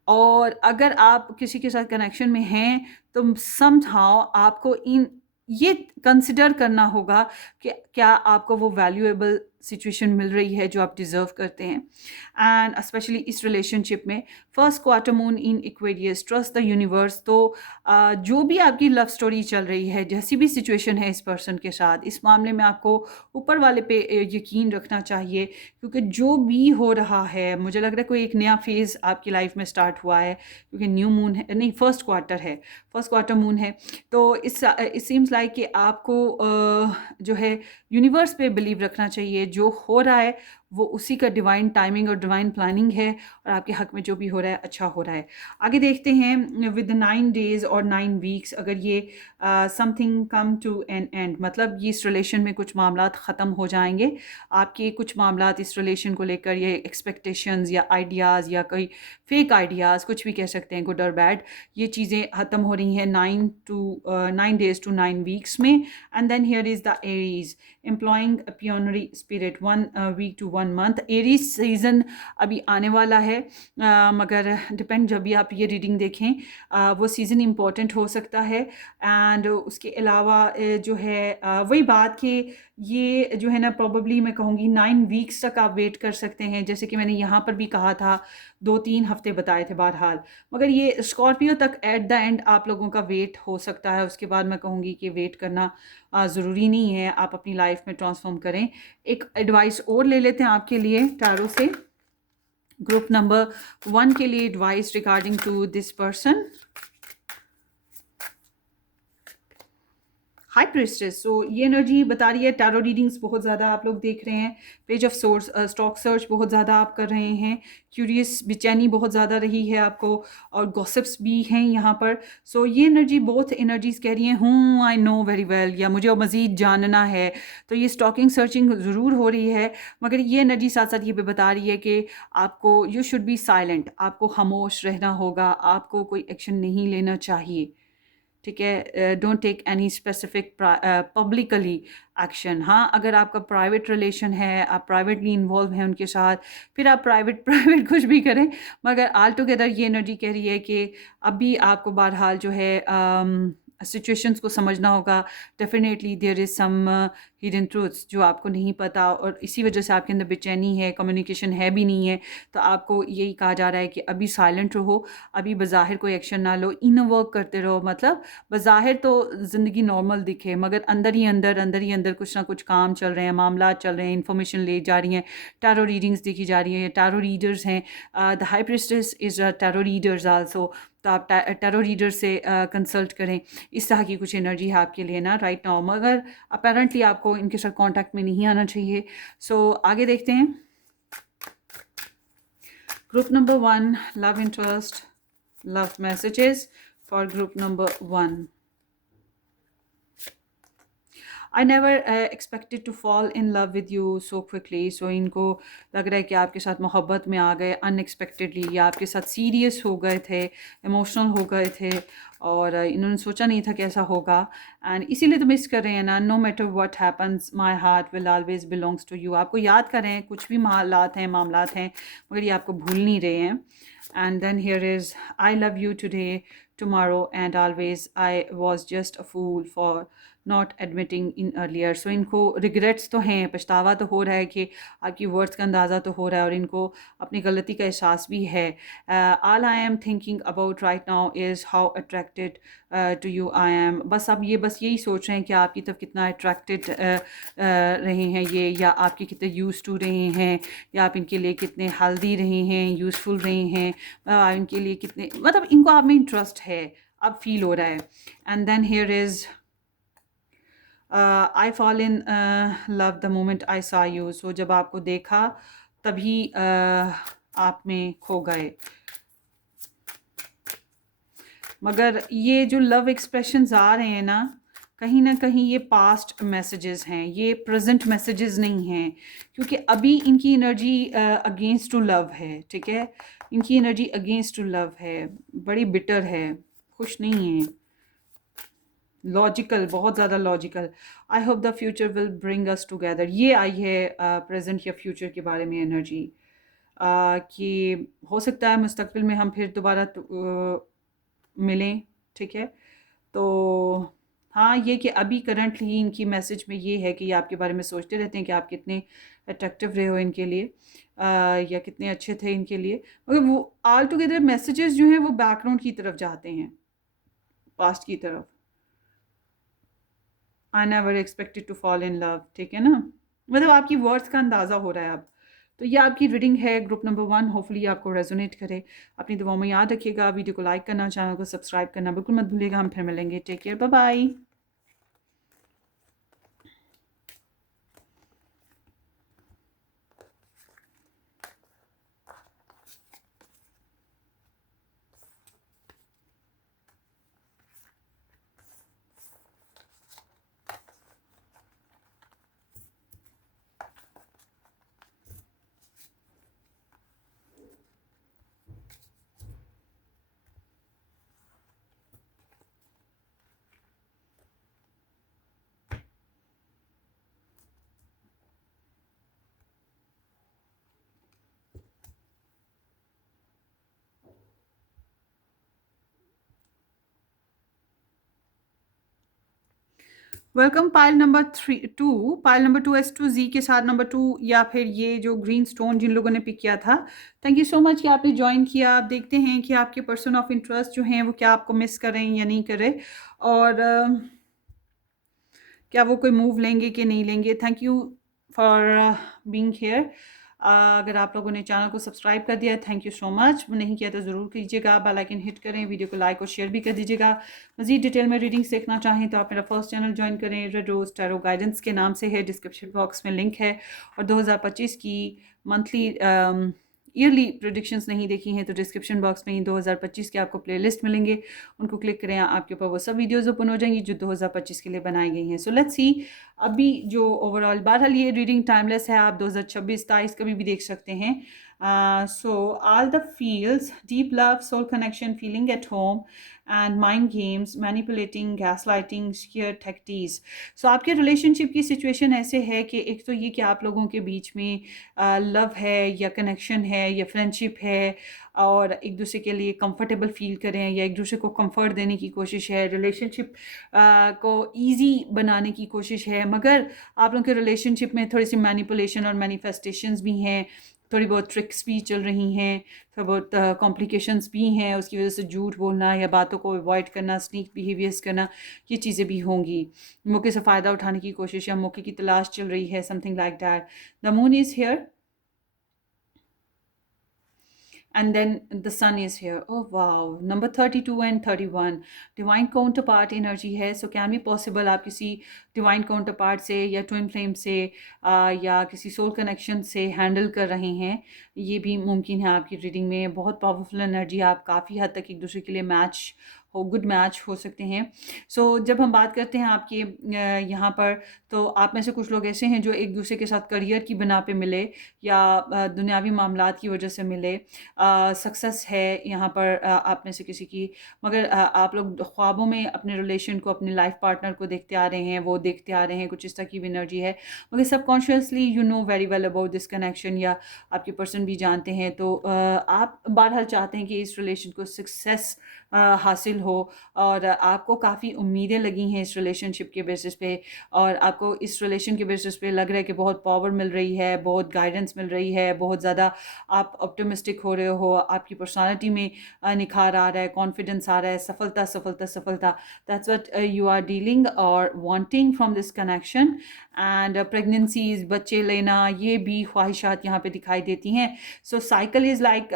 और अगर आप किसी के साथ कनेक्शन में हैं तो समहाउ आपको इन ये कंसिडर करना होगा कि क्या आपको वो वैल्यूएबल सिचुएशन मिल रही है जो आप डिज़र्व करते हैं। एंड स्पेशली इस रिलेशनशिप में first quarter moon in Aquarius, trust the universe. तो जो भी आपकी लव स्टोरी चल रही है, जैसी भी सिचुएशन है इस पर्सन के साथ, इस मामले में आपको ऊपर वाले पे यकीन रखना चाहिए, क्योंकि जो भी हो रहा है, मुझे लग रहा है कोई एक नया फेज़ आपकी लाइफ में स्टार्ट हुआ है, क्योंकि न्यू मून है, नहीं फर्स्ट क्वार्टर है, फर्स्ट क्वार्टर मून है। तो इट सीम्स लाइक कि आपको जो है यूनिवर्स पे बिलीव रखना चाहिए। जो हो रहा है वो उसी का डिवाइन टाइमिंग और डिवाइन प्लानिंग है, और आपके हक में जो भी हो रहा है अच्छा हो रहा है। आगे देखते हैं, विद 9 डेज और 9 वीक्स अगर ये something come to an end, मतलब ये इस रिलेशन में कुछ मामलात ख़त्म हो जाएंगे। आपके कुछ मामलात इस रिलेशन को लेकर, ये एक्सपेक्टेशंस या आइडियाज़ या कोई फेक आइडियाज़, कुछ भी कह सकते हैं, गुड और बैड, ये चीज़ें ख़त्म हो रही हैं 9 डेज टू 9 वीक्स में। And then here is the Aries, employing a pioneering spirit, 1 week to 1 month. Aries season अभी आने वाला है, मगर डिपेंड, जब भी आप ये रीडिंग देखें वो सीज़न इम्पॉर्टेंट हो सकता है। एंड उसके अलावा जो है वही बात कि ये जो है ना, प्रॉबली मैं कहूँगी 9 वीक्स तक आप वेट कर सकते हैं, जैसे कि मैंने यहाँ पर भी कहा था, 2-3 हफ्ते बताए थे बहरहाल। मगर ये स्कॉर्पियो तक एट द एंड आप लोगों का वेट हो सकता है, उसके बाद मैं कहूँगी कि वेट करना ज़रूरी नहीं है, आप अपनी लाइफ में ट्रांसफॉर्म करें। एक एडवाइस और ले लेते हैं आपके लिए टैरो से। ग्रुप नंबर 1 के लिए advice regarding to this person. High priestess, so ये एनर्जी बता रही है, टैरो रीडिंग्स बहुत ज़्यादा आप लोग देख रहे हैं, page of source, stock search बहुत ज़्यादा आप कर रहे हैं, क्यूरियस बेचैनी बहुत ज़्यादा रही है आपको, और गॉसिप्स भी हैं यहाँ पर। सो ये एनर्जी, बहुत एनर्जीज कह रही हैं हूँ आई नो वेरी वेल, या मुझे और मज़ीद जानना है। तो ये स्टॉकिंग सर्चिंग ज़रूर हो रही है, मगर ये एनर्जी साथ साथ ये भी बता रही है कि आपको यू शुड बी साइलेंट, आपको खामोश रहना होगा, आपको कोई एक्शन नहीं लेना चाहिए, ठीक है। Don't take any specific publicly action. हाँ, अगर आपका प्राइवेट रिलेशन है, आप प्राइवेटली इन्वॉल्व हैं उनके साथ, फिर आप प्राइवेट प्राइवेट कुछ भी करें, मगर ऑल टुगेदर ये एनर्जी कह रही है कि अभी आपको बहरहाल जो है सिचुएशंस को समझना होगा। Definitely there is some hidden truths जो आपको नहीं पता, और इसी वजह से आपके अंदर बेचैनी है, कम्युनिकेशन है भी नहीं है। तो आपको यही कहा जा रहा है कि अभी साइलेंट रहो, अभी बज़ाहिर कोई एक्शन ना लो, इनर वर्क करते रहो। मतलब बज़ाहिर तो ज़िंदगी नॉर्मल दिखे, मगर अंदर ही अंदर कुछ ना कुछ काम चल रहे हैं, मामला चल रहे हैं, इन्फॉर्मेशन ले जा रही हैं, टैरो रीडिंग्स देखी जा रही हैं, टैरो रीडर्स हैं। The high priestess is a tarot readers also. तो आप टैरो रीडर से कंसल्ट करें। इस तरह की कुछ एनर्जी है आपके लिए ना राइट नाउ, मगर अपेरेंटली आपको इनके साथ कांटेक्ट में नहीं आना चाहिए। सो आगे देखते हैं। Group number 1, love interest, love messages for group number 1। I never expected to fall in love with you so quickly. So इनको लग रहा है कि आपके साथ मोहब्बत में आ गए अनएक्सपेक्टेडली, या आपके साथ सीरियस हो गए थे, इमोशनल हो गए थे, और इन्होंने सोचा नहीं था कि ऐसा होगा। एंड इसीलिए तो मिस कर रहे हैं ना। No matter what happens my heart will always belongs to you. आपको याद कर रहे हैं, कुछ भी हालात हैं, मामलात हैं, मगर ये आपको भूल नहीं रहे हैं। And then here is I love you today, tomorrow and always. I was just a fool for not admitting in earlier. So इनको रिग्रेट्स तो हैं, पछतावा तो हो रहा है कि आपकी वर्ड्स का अंदाज़ा तो हो रहा है, और इनको अपनी गलती का एहसास भी है। All I am thinking about right now is how attracted to you I am. बस अब ये बस यही सोच रहे हैं कि आपकी तरफ कितना अट्रैक्टेड रहे हैं ये, या आपके कितने यूज टू रहे हैं, या आप इनके लिए कितने हेल्दी रहे हैं, यूज़फुल रहे हैं, आप इनके लिए कितने, मतलब इनको आप में इंटरेस्ट है, अब फील हो रहा है। And then here is I fall in love the moment I saw you. सो जब आपको देखा तभी आप में खो गए। मगर ये जो लव एक्सप्रेशंस आ रहे हैं ना कहीं ये पास्ट मैसेजेस हैं, ये प्रेजेंट मैसेजेस नहीं हैं, क्योंकि अभी इनकी एनर्जी अगेंस्ट टू लव है। ठीक है, इनकी एनर्जी अगेंस्ट टू लव है, बड़ी बिटर है, खुश नहीं है, लॉजिकल, बहुत ज़्यादा logical. I hope the future will bring us together. ये आई है प्रेजेंट या फ्यूचर के बारे में एनर्जी, कि हो सकता है मुस्तकबिल में हम फिर दोबारा मिलें। ठीक है, तो हाँ, ये कि अभी करंटली इनकी मैसेज में ये है कि ये आपके बारे में सोचते रहते हैं कि आप कितने अट्रैक्टिव रहे हो इनके लिए, या कितने अच्छे थे इनके लिए, मगर वो ऑल टुगेदर मैसेजेस जो हैं वो बैकग्राउंड की तरफ जाते हैं, पास्ट की तरफ। I never expected to fall in love. ठीक है ना, मतलब आपकी वर्ड्स का अंदाज़ा हो रहा है अब। तो ये आपकी रीडिंग है ग्रुप नंबर 1। होपफुली आपको रेजोनेट करे। अपनी दुआओं में याद रखिएगा, वीडियो को लाइक करना, चैनल को सब्सक्राइब करना बिल्कुल मत भूलिएगा। हम फिर मिलेंगे। Take care, bye bye. Welcome pile number 2। Pile number 2 S2Z के साथ नंबर 2, या फिर ये जो ग्रीन स्टोन जिन लोगों ने पिक किया था, थैंक यू सो मच कि आपने ज्वाइन किया। आप देखते हैं कि आपके पर्सन ऑफ इंटरेस्ट जो हैं वो क्या आपको मिस कर रहे हैं या नहीं कर रहे, और क्या वो कोई मूव लेंगे कि नहीं लेंगे। Thank you for being here. अगर आप लोगों ने चैनल को सब्सक्राइब कर दिया है, थैंक यू सो मच। नहीं किया तो ज़रूर कीजिएगा, बेल आइकन हिट करें, वीडियो को लाइक और शेयर भी कर दीजिएगा। मज़ीद डिटेल में रीडिंग्स देखना चाहें तो आप मेरा फर्स्ट चैनल ज्वाइन करें, रेड रोज टैरो गाइडेंस के नाम से है, डिस्क्रिप्शन बॉक्स में लिंक है। और 2025 की मंथली ईयरली प्रेडिक्शंस नहीं देखी हैं तो डिस्क्रिप्शन बॉक्स में ही 2025 के आपको प्लेलिस्ट मिलेंगे, उनको क्लिक करें, आपके ऊपर वो सब वीडियोज़ ओपन हो जाएंगी जो 2025 के लिए बनाई गई हैं। सो लेट्स सी अभी जो ओवरऑल, बहरहाल ये रीडिंग टाइमलेस है, आप 2026-23 कभी भी देख सकते हैं। So all the feels, deep love, soul connection, feeling at home, and mind games, manipulating, gaslighting, sheer tactics. So आपके रिलेशनशिप की सिचुएशन ऐसे है कि एक तो ये कि आप लोगों के बीच में लव है या कनेक्शन है या फ्रेंडशिप है, और एक दूसरे के लिए कंफर्टेबल फील करें या एक दूसरे को कंफर्ट देने की कोशिश है, रिलेशनशिप को इजी बनाने की कोशिश है, मगर आप लोगों के रिलेशनशिप में थोड़ी सी मैनिपुलेशन और मैनिफेस्टेशंस भी हैं, थोड़ी बहुत ट्रिक्स भी चल रही हैं, थोड़ा बहुत कॉम्प्लिकेशंस भी हैं, उसकी वजह से झूठ बोलना या बातों को अवॉइड करना, स्नीक बिहेवियर्स करना, ये चीज़ें भी होंगी। मौके से फ़ायदा उठाने की कोशिश या मौके की तलाश चल रही है, something like that. The moon is here and then the sun is here. Oh wow, number 32 and 31 divine counterpart energy है. So can be possible आप किसी divine counterpart से या twin flame से या किसी soul connection से handle कर रहे हैं, ये भी मुमकिन है आपकी रीडिंग में। बहुत पावरफुल एनर्जी, आप काफ़ी हद तक एक दूसरे के लिए मैच हो, गुड मैच हो सकते हैं। सो जब हम बात करते हैं आपके यहाँ पर, तो आप में से कुछ लोग ऐसे हैं जो एक दूसरे के साथ करियर की बिना पे मिले या दुनियावी मामलात की वजह से मिले, सक्सेस है यहाँ पर आप में से किसी की, मगर आप लोग ख्वाबों में अपने रिलेशन को, अपने लाइफ पार्टनर को देखते आ रहे हैं, वो देखते आ रहे हैं, कुछ इस तरह की भी एनर्जी है, मगर subconsciously you know very well about this connection, या आपके पर्सन भी जानते हैं। तो आप बहरहाल चाहते हैं कि इस रिलेशन को सक्सेस हासिल हो, और आपको काफ़ी उम्मीदें लगी हैं इस रिलेशनशिप के बेसिस पे, और आपको इस रिलेशन के बेसिस पे लग रहा है कि बहुत पावर मिल रही है, बहुत गाइडेंस मिल रही है, बहुत ज़्यादा आप ऑप्टिमिस्टिक हो रहे हो, आपकी पर्सनालिटी में निखार आ रहा है, कॉन्फिडेंस आ रहा है, सफलता सफलता सफलता। That's what you are dealing और wanting from this connection. And pregnancies, बच्चे लेना, ये भी ख्वाहिशात यहाँ पे दिखाई देती हैं। So cycle is like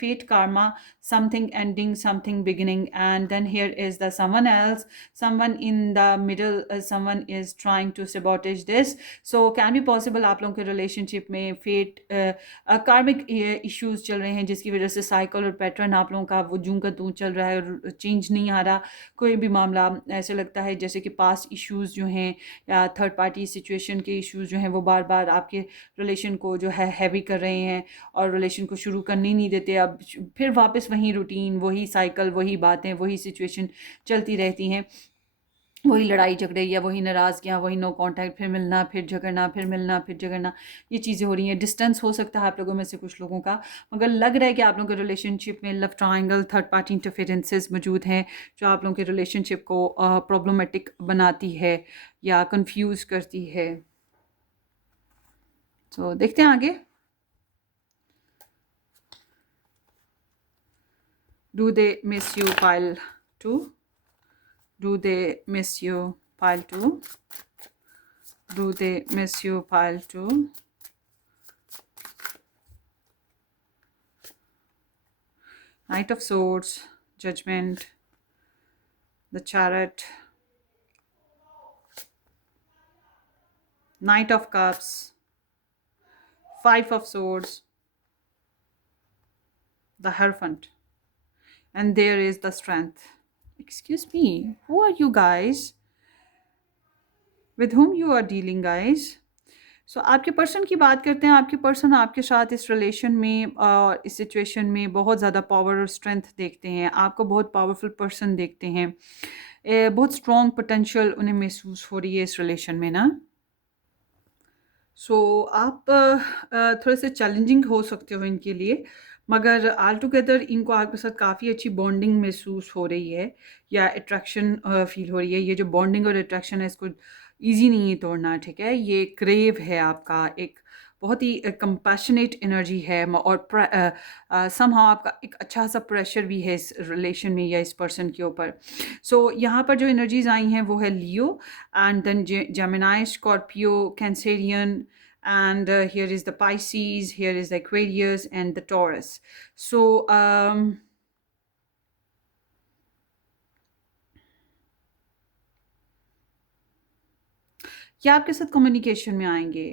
fate, karma, something ending, something beginning, and then here is the someone else, someone in the middle, someone is trying to sabotage this. So can be possible आप लोगों के relationship में fate, कार्मिक issues चल रहे हैं, जिसकी वजह से साइकिल और पैटर्न आप लोगों का वो जूं का तू चल रहा है, चेंज नहीं आ रहा। कोई भी मामला ऐसे लगता है जैसे कि पास्ट इश्यूज जो हैं या थर्ड पार्टी सिचुएशन के इश्यूज जो हैं, वो बार बार आपके रिलेशन को जो है हैवी कर रहे हैं और रिलेशन को शुरू करने नहीं देते। अब फिर वापस वही रूटीन, वही साइकिल, वही बातें, वही सिचुएशन चलती रहती हैं, वही लड़ाई झगड़े या वही नाराज़गियाँ, वही नो कांटेक्ट, फिर मिलना, फिर झगड़ना, फिर मिलना, फिर झगड़ना, ये चीज़ें हो रही हैं। डिस्टेंस हो सकता है आप लोगों में से कुछ लोगों का, मगर लग रहा है कि आप लोगों के रिलेशनशिप में love triangle, third party interferences मौजूद हैं, जो आप लोगों के रिलेशनशिप को प्रॉब्लमेटिक बनाती है या कंफ्यूज करती है। तो देखते हैं आगे। Do they miss you? Pile 2. Do they miss you? Pile 2. Do they miss you? Pile 2. Knight of Swords, Judgment, the Chariot, Knight of Cups, Five of Swords, the Hierophant, and there is the Strength. Excuse me, who are you guys? With whom you are dealing, guys? सो आपके person की बात करते हैं। आपके person आपके साथ इस relation में और इस सिचुएशन में बहुत ज़्यादा पावर और स्ट्रेंथ देखते हैं, आपको बहुत पावरफुल पर्सन देखते हैं, बहुत स्ट्रॉन्ग पोटेंशियल उन्हें महसूस हो रही है इस रिलेशन में ना। सो आप थोड़े से चैलेंजिंग हो सकते हो इनके लिए, मगर ऑल टुगेदर इनको आपके साथ काफ़ी अच्छी बॉन्डिंग महसूस हो रही है या अट्रैक्शन फील हो रही है। ये जो बॉन्डिंग और अट्रैक्शन है, इसको ईजी नहीं है तोड़ना, ठीक है। ये क्रेव है आपका, एक बहुत ही कंपैशनेट एनर्जी है, और समहाउ आपका एक अच्छा सा प्रेशर भी है इस रिलेशन में या इस पर्सन के ऊपर। सो यहाँ पर जो एनर्जीज आई हैं वो है Leo, and then Gemini, Scorpio, Cancerian, and here is the Pisces, here is the Aquarius and the Taurus. So ये आपके साथ कम्युनिकेशन में आएंगे,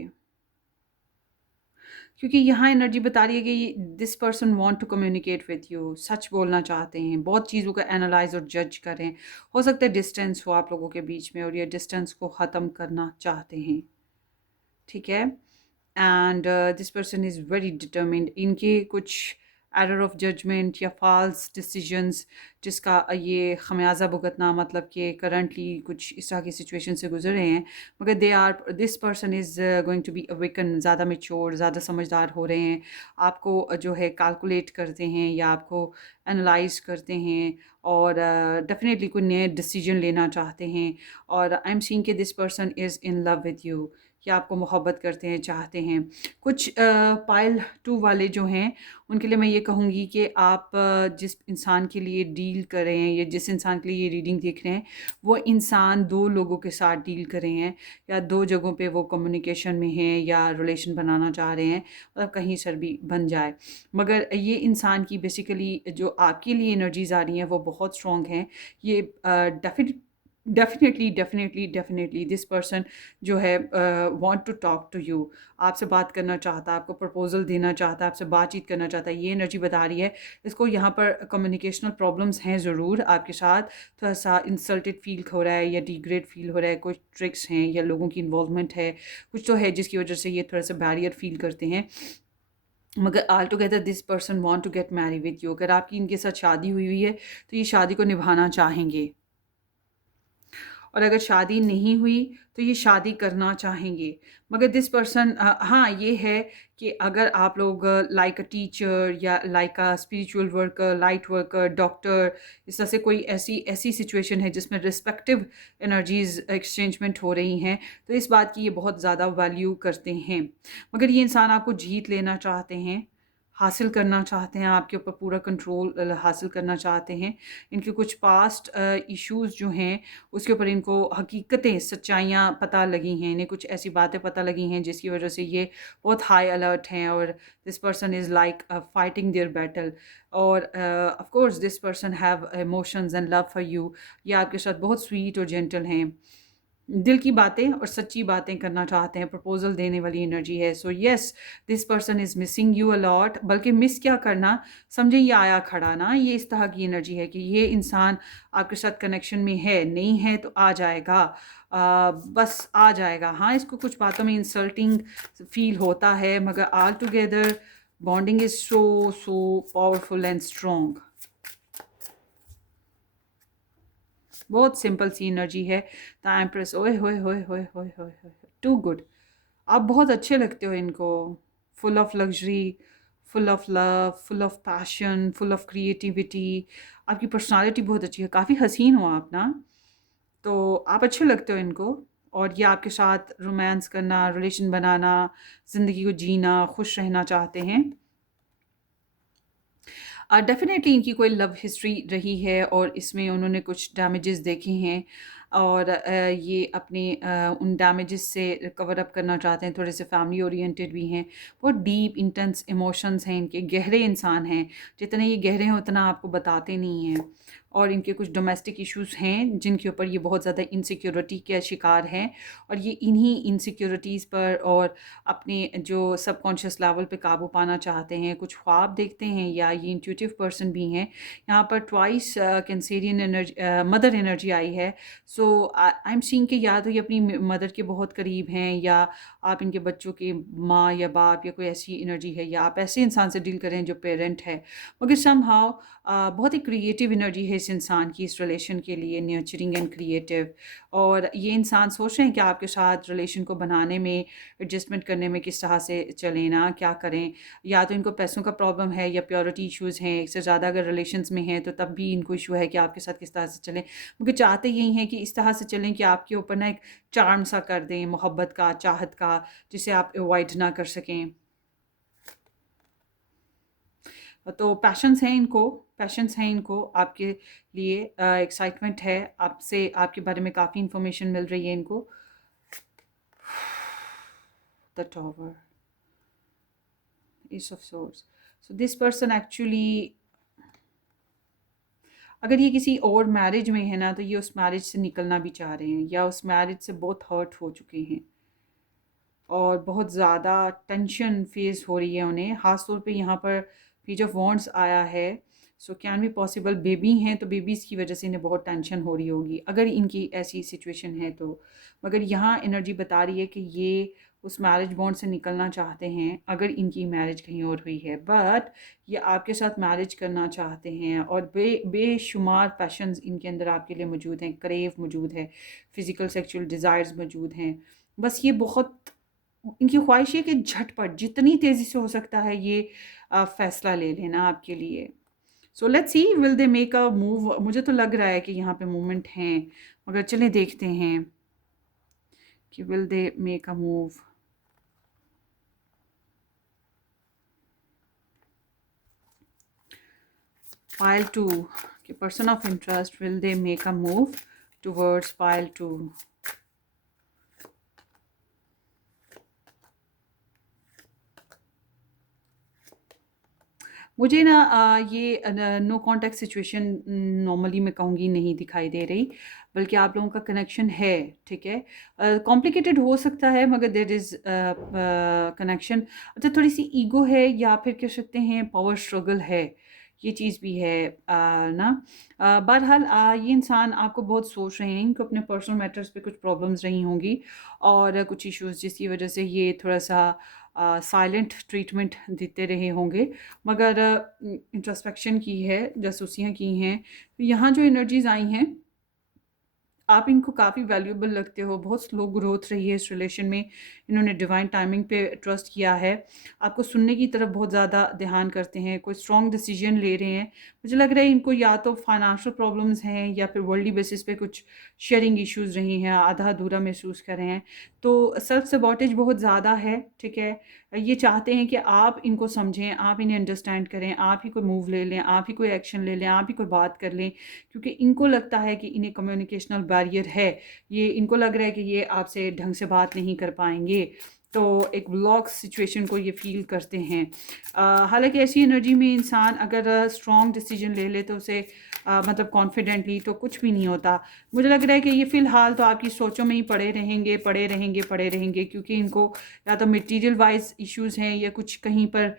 क्योंकि यहाँ एनर्जी बता रही है कि this person want to communicate with you, सच बोलना चाहते हैं, बहुत चीज़ों का एनालाइज और जज करें। हो सकता है डिस्टेंस हो आप लोगों के बीच में और ये डिस्टेंस को ख़त्म करना चाहते हैं, ठीक है। And this person is very determined. इनके कुछ एरर ऑफ जजमेंट या फॉल्स डिसीजंस जिसका ये खमियाजा भुगतना, मतलब कि करंटली कुछ इस तरह की सिचुएशन से गुजर रहे हैं, मगर this person is going to be awaken, ज़्यादा मेच्योर, ज़्यादा समझदार हो रहे हैं। आपको जो है कैलकुलेट करते हैं या आपको एनालाइज करते हैं और डेफिनेटली कोई नए डिसीजन लेना चाहते हैं। और आई एम सीइंग कि this person is in love with you, कि आपको मोहब्बत करते हैं, चाहते हैं। कुछ पाइल 2 वाले जो हैं उनके लिए मैं ये कहूँगी कि आप जिस इंसान के लिए डील कर रहे हैं या जिस इंसान के लिए ये रीडिंग देख रहे हैं, वो इंसान 2 लोगों के साथ डील कर रहे हैं या 2 जगहों पे वो कम्युनिकेशन में हैं या रिलेशन बनाना चाह रहे हैं, मतलब कहीं सर भी बन जाए। मगर ये इंसान की बेसिकली जो आपके लिए एनर्जीज़ आ रही हैं वो बहुत स्ट्रॉन्ग हैं। ये डेफिनेटली दिस पर्सन जो है want to talk to you, आपसे बात करना चाहता है, आपको प्रपोजल देना चाहता है, आपसे बातचीत करना चाहता है। ये एनर्जी बता रही है। इसको यहाँ पर कम्युनिकेशनल प्रॉब्लम्स हैं ज़रूर आपके साथ, थोड़ा सा इंसल्टेड फील हो रहा है या डिग्रेड फील हो रहा है, कुछ ट्रिक्स हैं या लोगों की इन्वॉल्वमेंट है, कुछ तो है जिसकी वजह से ये थोड़ा सा बैरियर फील करते हैं। मगर all together this person want to get marry with you. अगर आपकी इनके साथ शादी हुई हुई है तो ये शादी को निभाना चाहेंगे, और अगर शादी नहीं हुई तो ये शादी करना चाहेंगे। मगर दिस पर्सन हाँ, ये है कि अगर आप लोग लाइक अ टीचर या like a spiritual worker, light worker, doctor, इस तरह से कोई ऐसी ऐसी सिचुएशन है जिसमें रिस्पेक्टिव एनर्जीज एक्सचेंजमेंट हो रही हैं, तो इस बात की ये बहुत ज़्यादा वैल्यू करते हैं। मगर ये इंसान आपको जीत लेना चाहते हैं, हासिल करना चाहते हैं, आपके ऊपर पूरा कंट्रोल हासिल करना चाहते हैं। इनके कुछ पास्ट इश्यूज़ जो हैं उसके ऊपर इनको हकीकतें, सच्चाइयाँ पता लगी हैं, इन्हें कुछ ऐसी बातें पता लगी हैं जिसकी वजह से ये बहुत हाई अलर्ट हैं, और this person is like fighting their battle. और of course this person have emotions and love for you. ये आपके साथ बहुत स्वीट और जेंटल हैं, दिल की बातें और सच्ची बातें करना चाहते हैं, प्रपोजल देने वाली एनर्जी है। So yes, this person is missing you a lot. बल्कि मिस क्या करना, समझे ये आया खड़ा ना, ये इस तरह की एनर्जी है कि ये इंसान आपके साथ कनेक्शन में है, नहीं है तो आ जाएगा, बस आ जाएगा। हाँ, इसको कुछ बातों में इंसल्टिंग फील होता है, मगर all together bonding is so so powerful and strong. बहुत सिंपल सी एनर्जी है। द एम्प्रेस, ओए होए होए होए होए होए होए, टू गुड। आप बहुत अच्छे लगते हो इनको, full of luxury, full of love, full of passion, full of creativity. आपकी पर्सनालिटी बहुत अच्छी है, काफ़ी हसीन हो आप ना, तो आप अच्छे लगते हो इनको। और ये आपके साथ रोमांस करना, रिलेशन बनाना, ज़िंदगी को जीना, खुश रहना चाहते हैं। डेफ़िनेटली इनकी कोई लव हिस्ट्री रही है और इसमें उन्होंने कुछ डैमेजेस देखे हैं, और ये अपने उन डैमेजेस से कवर अप करना चाहते हैं। थोड़े से फैमिली ओरिएंटेड भी हैं, बहुत डीप इंटेंस इमोशंस हैं इनके, गहरे इंसान हैं। जितने ये गहरे हैं उतना आपको बताते नहीं हैं। और इनके कुछ डोमेस्टिक इश्यूज़ हैं जिनके ऊपर ये बहुत ज़्यादा इनसिक्योरिटी के शिकार हैं, और ये इन्हीं इनसिक्योरिटीज़ पर और अपने जो सबकॉन्शियस लेवल पे काबू पाना चाहते हैं, कुछ ख्वाब देखते हैं, या ये इंट्यूटिव पर्सन भी हैं। यहाँ पर twice Cancerian energy, mother energy आई है। सो आई एम सीइंग कि या तो ये अपनी मदर के बहुत करीब हैं, या आप इनके बच्चों के माँ या बाप, या कोई ऐसी एनर्जी है, या आप ऐसे इंसान से डील करें जो पेरेंट है। मगर समहाउ बहुत ही क्रिएटिव एनर्जी है इस इंसान की, इस रिलेशन के लिए नर्चरिंग एंड क्रिएटिव। और ये इंसान सोच रहे हैं कि आपके साथ रिलेशन को बनाने में, एडजस्टमेंट करने में किस तरह से चलें ना, क्या करें। या तो इनको पैसों का प्रॉब्लम है या प्योरिटी इश्यूज़ हैं, एक से ज़्यादा अगर रिलेशंस में हैं तो तब भी इनको इशू है कि आपके साथ किस तरह से चलें। मगर चाहते यही हैं कि इस तरह से चलें कि आपके ऊपर ना एक चार्म सा कर दें, मोहब्बत का, चाहत का, जिसे आप अवॉइड ना कर सकें। तो पैशंस हैं इनको आपके लिए, एक्साइटमेंट है आपसे, आपके बारे में काफ़ी इंफॉर्मेशन मिल रही है इनको। The tower, S of swords. So this person actually, अगर ये किसी और मैरिज में है ना, तो ये उस मैरिज से निकलना भी चाह रहे हैं, या उस मैरिज से बहुत हर्ट हो चुके हैं, और बहुत ज़्यादा टेंशन फेस हो रही है उन्हें। ख़ास तौर पे यहाँ पर पेज ऑफ वॉन्ड्स आया है। So can be possible baby हैं, तो बेबीज़ की वजह से इन्हें बहुत टेंशन हो रही होगी अगर इनकी ऐसी सिचुएशन है तो। मगर यहाँ एनर्जी बता रही है कि ये उस मैरिज बॉन्ड से निकलना चाहते हैं अगर इनकी मैरिज कहीं और हुई है, बट ये आपके साथ मैरिज करना चाहते हैं और बेशुमार पैशंस इनके अंदर आपके लिए मौजूद हैं, क्रेव मौजूद है, फिज़िकल सेक्सुअल डिज़ायर्स मौजूद हैं। बस ये बहुत इनकी ख्वाहिश है कि झटपट जितनी तेज़ी से हो सकता है ये फ़ैसला ले लेना आपके लिए। सो let's C will they make a move. मुझे तो लग रहा है कि यहाँ पे मूवमेंट हैं, मगर चलें देखते हैं कि will they make a move. Pile 2 कि person of interest, will they make a move towards pile 2। मुझे ना ये नो कांटेक्ट सिचुएशन नॉर्मली मैं कहूँगी नहीं दिखाई दे रही, बल्कि आप लोगों का कनेक्शन है, ठीक है। कॉम्प्लिकेटेड हो सकता है मगर देर इज़ कनेक्शन। अच्छा, थोड़ी सी ईगो है या फिर कह सकते हैं पावर स्ट्रगल है, ये चीज़ भी है ना। बहरहाल ये इंसान आपको बहुत सोच रहे हैं, इनको अपने पर्सनल मैटर्स पे कुछ प्रॉब्लम्स रही होंगी और कुछ इश्यूज जिसकी वजह से ये थोड़ा सा साइलेंट ट्रीटमेंट देते रहे होंगे, मगर इंट्रोस्पेक्शन की है, जासूसियाँ की हैं। तो यहाँ जो एनर्जीज आई हैं, आप इनको काफ़ी वैल्यूएबल लगते हो, बहुत स्लो ग्रोथ रही है इस रिलेशन में, इन्होंने डिवाइन टाइमिंग पे ट्रस्ट किया है, आपको सुनने की तरफ बहुत ज़्यादा ध्यान करते हैं, कोई स्ट्रॉन्ग डिसीजन ले रहे हैं। मुझे लग रहा है इनको या तो फाइनेंशियल प्रॉब्लम्स हैं या फिर वर्ल्डली बेसिस पे कुछ शेयरिंग इश्यूज रही हैं, आधा अधूरा महसूस कर रहे हैं। तो सेल्फ सबॉटेज बहुत ज़्यादा है, ठीक है। ये चाहते हैं कि आप इनको समझें, आप इन्हें अंडरस्टैंड करें, आप ही कोई मूव ले लें, आप ही कोई एक्शन ले लें, आप ही कोई बात कर लें, क्योंकि इनको लगता है कि इन्हें कम्युनिकेशनल बैरियर है। ये इनको लग रहा है कि ये आपसे ढंग से बात नहीं कर पाएंगे, तो एक ब्लॉक सिचुएशन को ये फील करते हैं। हालांकि ऐसी एनर्जी में इंसान अगर स्ट्रॉन्ग डिसीजन ले ले तो उसे मतलब कॉन्फिडेंटली, तो कुछ भी नहीं होता। मुझे लग रहा है कि ये फ़िलहाल तो आपकी सोचों में ही पड़े रहेंगे, पड़े रहेंगे, पड़े रहेंगे, क्योंकि इनको या तो मटेरियल वाइज इश्यूज़ हैं या कुछ कहीं पर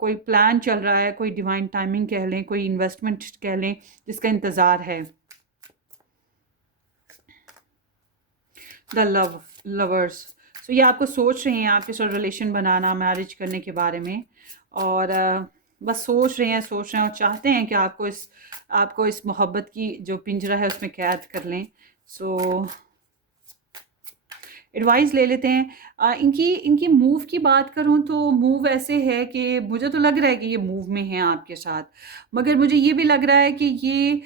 कोई प्लान चल रहा है, कोई डिवाइन टाइमिंग कह लें, कोई इन्वेस्टमेंट कह लें जिसका इंतज़ार है। द लवर्स, सो ये आपको सोच रहे हैं आपके साथ रिलेशन बनाना, मैरिज करने के बारे में, और बस सोच रहे हैं, सोच रहे हैं और चाहते हैं कि आपको इस मोहब्बत की जो पिंजरा है उसमें कैद कर लें। सो एडवाइस ले लेते हैं। इनकी इनकी मूव की बात करूं तो मूव ऐसे है कि मुझे तो लग रहा है कि ये मूव में हैं आपके साथ, मगर मुझे ये भी लग रहा है कि ये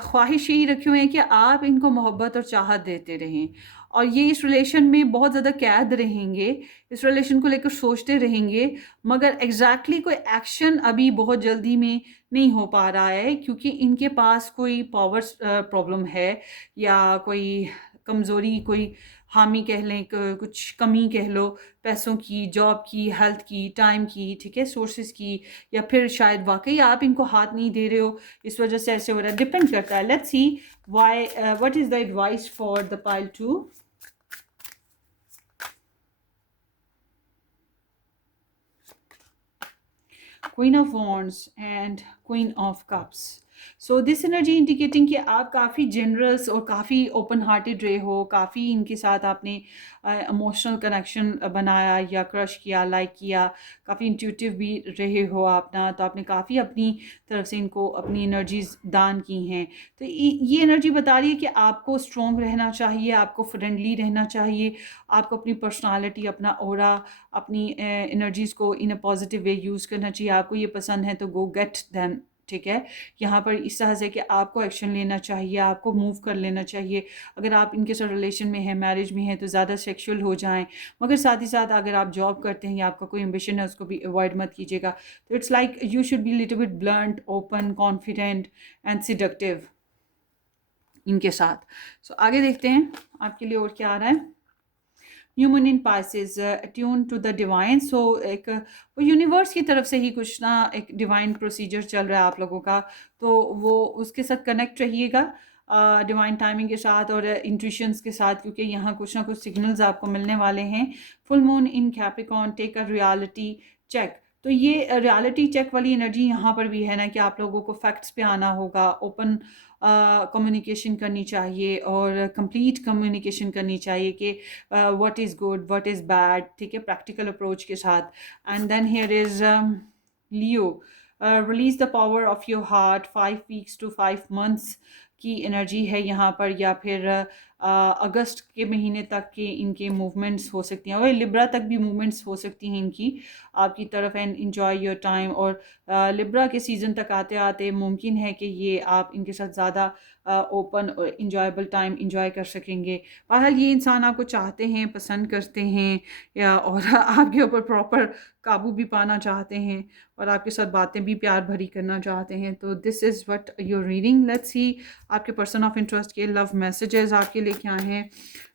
ख्वाहिश यही रखे हुए हैं कि आप इनको मोहब्बत और चाहत देते रहें, और ये इस रिलेशन में बहुत ज़्यादा कैद रहेंगे, इस रिलेशन को लेकर सोचते रहेंगे, मगर एग्जैक्टली कोई एक्शन अभी बहुत जल्दी में नहीं हो पा रहा है, क्योंकि इनके पास कोई पावर प्रॉब्लम है या कोई कमज़ोरी, कोई हामी कह लें, कुछ कमी कह लो, पैसों की, जॉब की, हेल्थ की, टाइम की, ठीक है, सोर्सेज की, या फिर शायद वाकई आप इनको हाथ नहीं दे रहे हो, इस वजह से ऐसे हो रहा है, डिपेंड करता है। Let's see why, what is the advice for the pile 2। Queen of wands and queen of cups. So this energy indicating कि आप काफ़ी जनरस और काफ़ी ओपन हार्टेड रहे हो, काफ़ी इनके साथ आपने इमोशनल कनेक्शन बनाया या क्रश किया, लाइक किया, काफ़ी इंट्यूटिव भी रहे हो आप ना, तो आपने काफ़ी अपनी तरफ से इनको अपनी एनर्जीज दान की हैं। तो ये एनर्जी बता रही है कि आपको स्ट्रॉन्ग रहना चाहिए, आपको फ्रेंडली रहना चाहिए, आपको अपनी पर्सनालिटी, अपना ऑरा, अपनी एनर्जीज़ को इन अ पॉजिटिव वे यूज़ करना चाहिए। आपको ये पसंद है तो गो गेट दैम, ठीक है। यहाँ पर इस तरह से कि आपको एक्शन लेना चाहिए, आपको मूव कर लेना चाहिए। अगर आप इनके साथ रिलेशन में हैं, मैरिज में हैं, तो ज़्यादा सेक्सुअल हो जाएं, मगर साथ ही साथ अगर आप जॉब करते हैं या आपका कोई एम्बिशन है उसको भी अवॉइड मत कीजिएगा। तो it's like you should be little bit blunt, open, confident and seductive इनके साथ। सो आगे देखते हैं आपके लिए और क्या आ रहा है। New moon in Pisces, attune to the divine. So एक वो यूनिवर्स की तरफ से ही कुछ ना एक डिवाइन प्रोसीजर चल रहा है आप लोगों का, तो वो उसके साथ कनेक्ट रहिएगा डिवाइन टाइमिंग के साथ और इंट्यूशंस के साथ, क्योंकि यहाँ कुछ ना कुछ सिग्नल्स आपको मिलने वाले हैं। Full moon in Capricorn, take a reality check. तो ये रियलिटी चेक वाली एनर्जी यहाँ पर भी है ना कि आप लोगों को फैक्ट्स पे आना होगा, ओपन कम्युनिकेशन करनी चाहिए और कंप्लीट कम्युनिकेशन करनी चाहिए कि what is good what is bad, ठीक है, प्रैक्टिकल अप्रोच के साथ। And then here is Leo, release the power of your heart, 5 weeks to 5 months की एनर्जी है यहाँ पर, या फिर अगस्त के महीने तक के इनके मूवमेंट्स हो सकती हैं, और लिब्रा तक भी मूवमेंट्स हो सकती हैं इनकी आपकी तरफ। एंड इन्जॉय योर टाइम, और लिब्रा के सीज़न तक आते आते मुमकिन है कि ये आप इनके साथ ज़्यादा ओपन और इन्जॉयबल टाइम इन्जॉय कर सकेंगे। बहरहाल ये इंसान आपको चाहते हैं, पसंद करते हैं, या और आपके ऊपर प्रॉपर काबू भी पाना चाहते हैं, और आपके साथ बातें भी प्यार भरी करना चाहते हैं। तो this is what your reading. Let's see आपके पर्सन ऑफ इंटरेस्ट के लव मैसेजेस आपके लिए क्या हैं।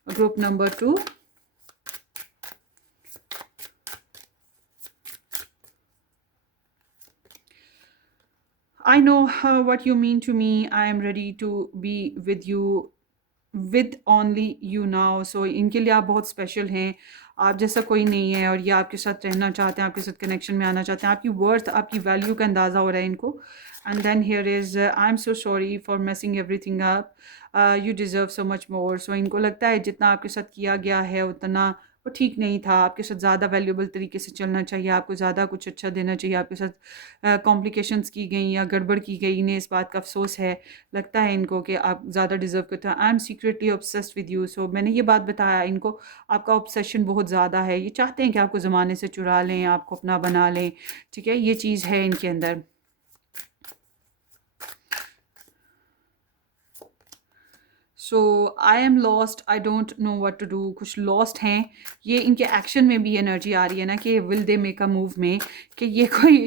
Group number 2। I know what you mean to me. I am ready to be with you, with only you now. So इनके लिए आप बहुत स्पेशल हैं, आप जैसा कोई नहीं है, और ये आपके साथ रहना चाहते हैं, आपके साथ कनेक्शन में आना चाहते हैं। आपकी वर्थ, आपकी वैल्यू का अंदाज़ा हो रहा है इनको। And then here is I am so sorry for messing everything up, you deserve so much more. So इनको लगता है जितना आपके साथ किया गया है उतना वो ठीक नहीं था, आपके साथ ज़्यादा वैल्यूबल तरीके से चलना चाहिए, आपको ज़्यादा कुछ अच्छा देना चाहिए, आपके साथ कॉम्प्लिकेशंस की गई या गड़बड़ की गई, इन्हें इस बात का अफसोस है। लगता है इनको कि आप ज़्यादा डिज़र्व करते हैं। I am secretly obsessed with you. So मैंने ये बात बताया इनको, आपका ऑब्सेशन बहुत ज़्यादा है, ये चाहते हैं कि आपको ज़माने से चुरा लें, आपको अपना बना लें, ठीक है, ये चीज़ है इनके अंदर। So I am lost, I don't know what to do, कुछ लॉस्ट हैं ये। इनके एक्शन में भी एनर्जी आ रही है ना कि will they make a move में, कि ये कोई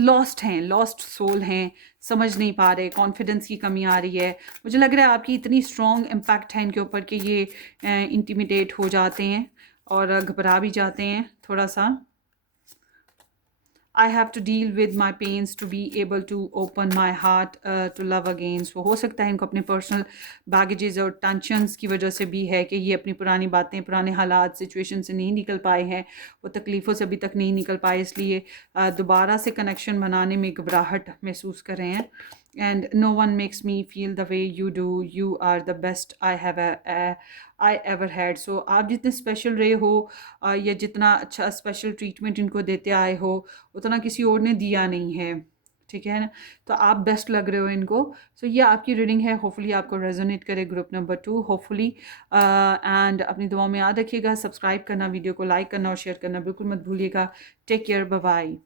लॉस्ट हैं, लॉस्ट सोल हैं, समझ नहीं पा रहे, कॉन्फिडेंस की कमी आ रही है। मुझे लग रहा है आपकी इतनी स्ट्रॉन्ग इम्पैक्ट है इनके ऊपर कि ये इंटिमिडेट हो जाते हैं और घबरा भी जाते हैं थोड़ा सा। I have to deal with my pains to be able to open my heart to love again. So हो सकता है इनको अपने पर्सनल बैगेजेस और टेंशन्स की वजह से भी है कि ये अपनी पुरानी बातें, पुराने हालात, सिचुएशन से नहीं निकल पाए हैं, वो तकलीफ़ों से अभी तक नहीं निकल पाए, इसलिए दोबारा से कनेक्शन बनाने में घबराहट महसूस कर रहे हैं। And no one makes me feel the way you do, you are the best I ever had. So आप जितने स्पेशल रहे हो या जितना अच्छा स्पेशल ट्रीटमेंट इनको देते आए हो उतना किसी और ने दिया नहीं है, ठीक है ना। तो आप बेस्ट लग रहे हो इनको। सो ये आपकी रीडिंग है, होपफुली आपको रेजोनेट करे ग्रुप नंबर 2, होपफुली। एंड अपनी दुआओं में याद रखिएगा, सब्सक्राइब करना, वीडियो को लाइक करना और शेयर करना बिल्कुल मत भूलिएगा। Take care, bye bye.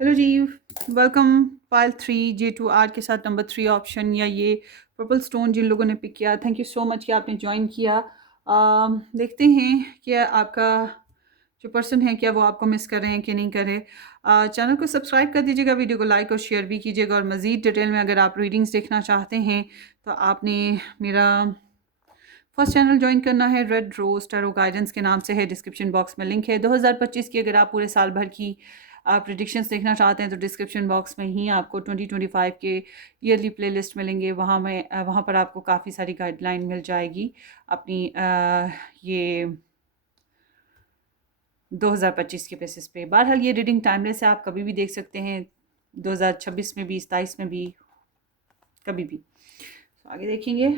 Hello जी, वेलकम। फाइल 3 J2R के साथ नंबर 3 ऑप्शन, या ये पर्पल स्टोन जिन लोगों ने पिक किया, थैंक यू सो मच कि आपने ज्वाइन किया। देखते हैं कि आपका जो पर्सन है क्या वो आपको मिस कर रहे हैं कि नहीं कर रहे। चैनल को सब्सक्राइब कर दीजिएगा, वीडियो को लाइक और शेयर भी कीजिएगा, और मज़ीद डिटेल में अगर आप रीडिंग्स देखना चाहते हैं तो आपने मेरा फर्स्ट चैनल ज्वाइन करना है, रेड रोज टैरो गाइडेंस के नाम से है, डिस्क्रिप्शन बॉक्स में लिंक है। 2025 की अगर आप पूरे साल भर की आप प्रिडिक्शंस देखना चाहते हैं तो डिस्क्रिप्शन बॉक्स में ही आपको 2025 के ईयरली प्लेलिस्ट मिलेंगे, वहाँ पर आपको काफ़ी सारी गाइडलाइन मिल जाएगी अपनी ये 2025 के बेसिस पे। बहरहाल ये रीडिंग टाइमलेस है, आप कभी भी देख सकते हैं, 2026 में भी, 27 में भी, कभी भी। तो आगे देखेंगे।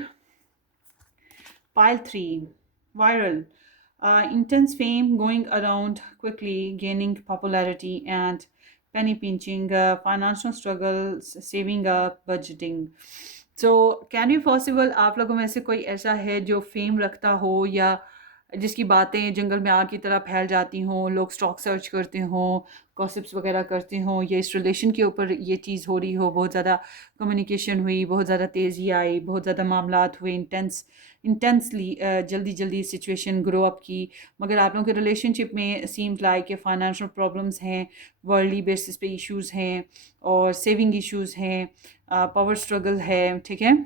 Pile 3, viral. Intense fame going around quickly, gaining popularity and penny pinching, financial struggles, saving up, budgeting. So, can be possible आप लोगों में से कोई ऐसा है जो फेम रखता हो या जिसकी बातें जंगल में आग की तरह फैल जाती हों, लोग स्टॉक सर्च करते हों, गॉसिप्स वगैरह करते हों, या इस रिलेशन के ऊपर ये चीज़ हो रही हो, बहुत ज़्यादा कम्युनिकेशन हुई, बहुत ज़्यादा तेज़ी आई, बहुत ज़्यादा मामलात हुए, इंटेंसली जल्दी जल्दी सिचुएशन ग्रो अप की। मगर आप लोगों के रिलेशनशिप में सीम्स लाइक के फाइनेंशियल प्रॉब्लम्स हैं, वर्ल्डली बेसिस पे इश्यूज़ हैं, और सेविंग इश्यूज़ हैं, पावर स्ट्रगल है, ठीक है।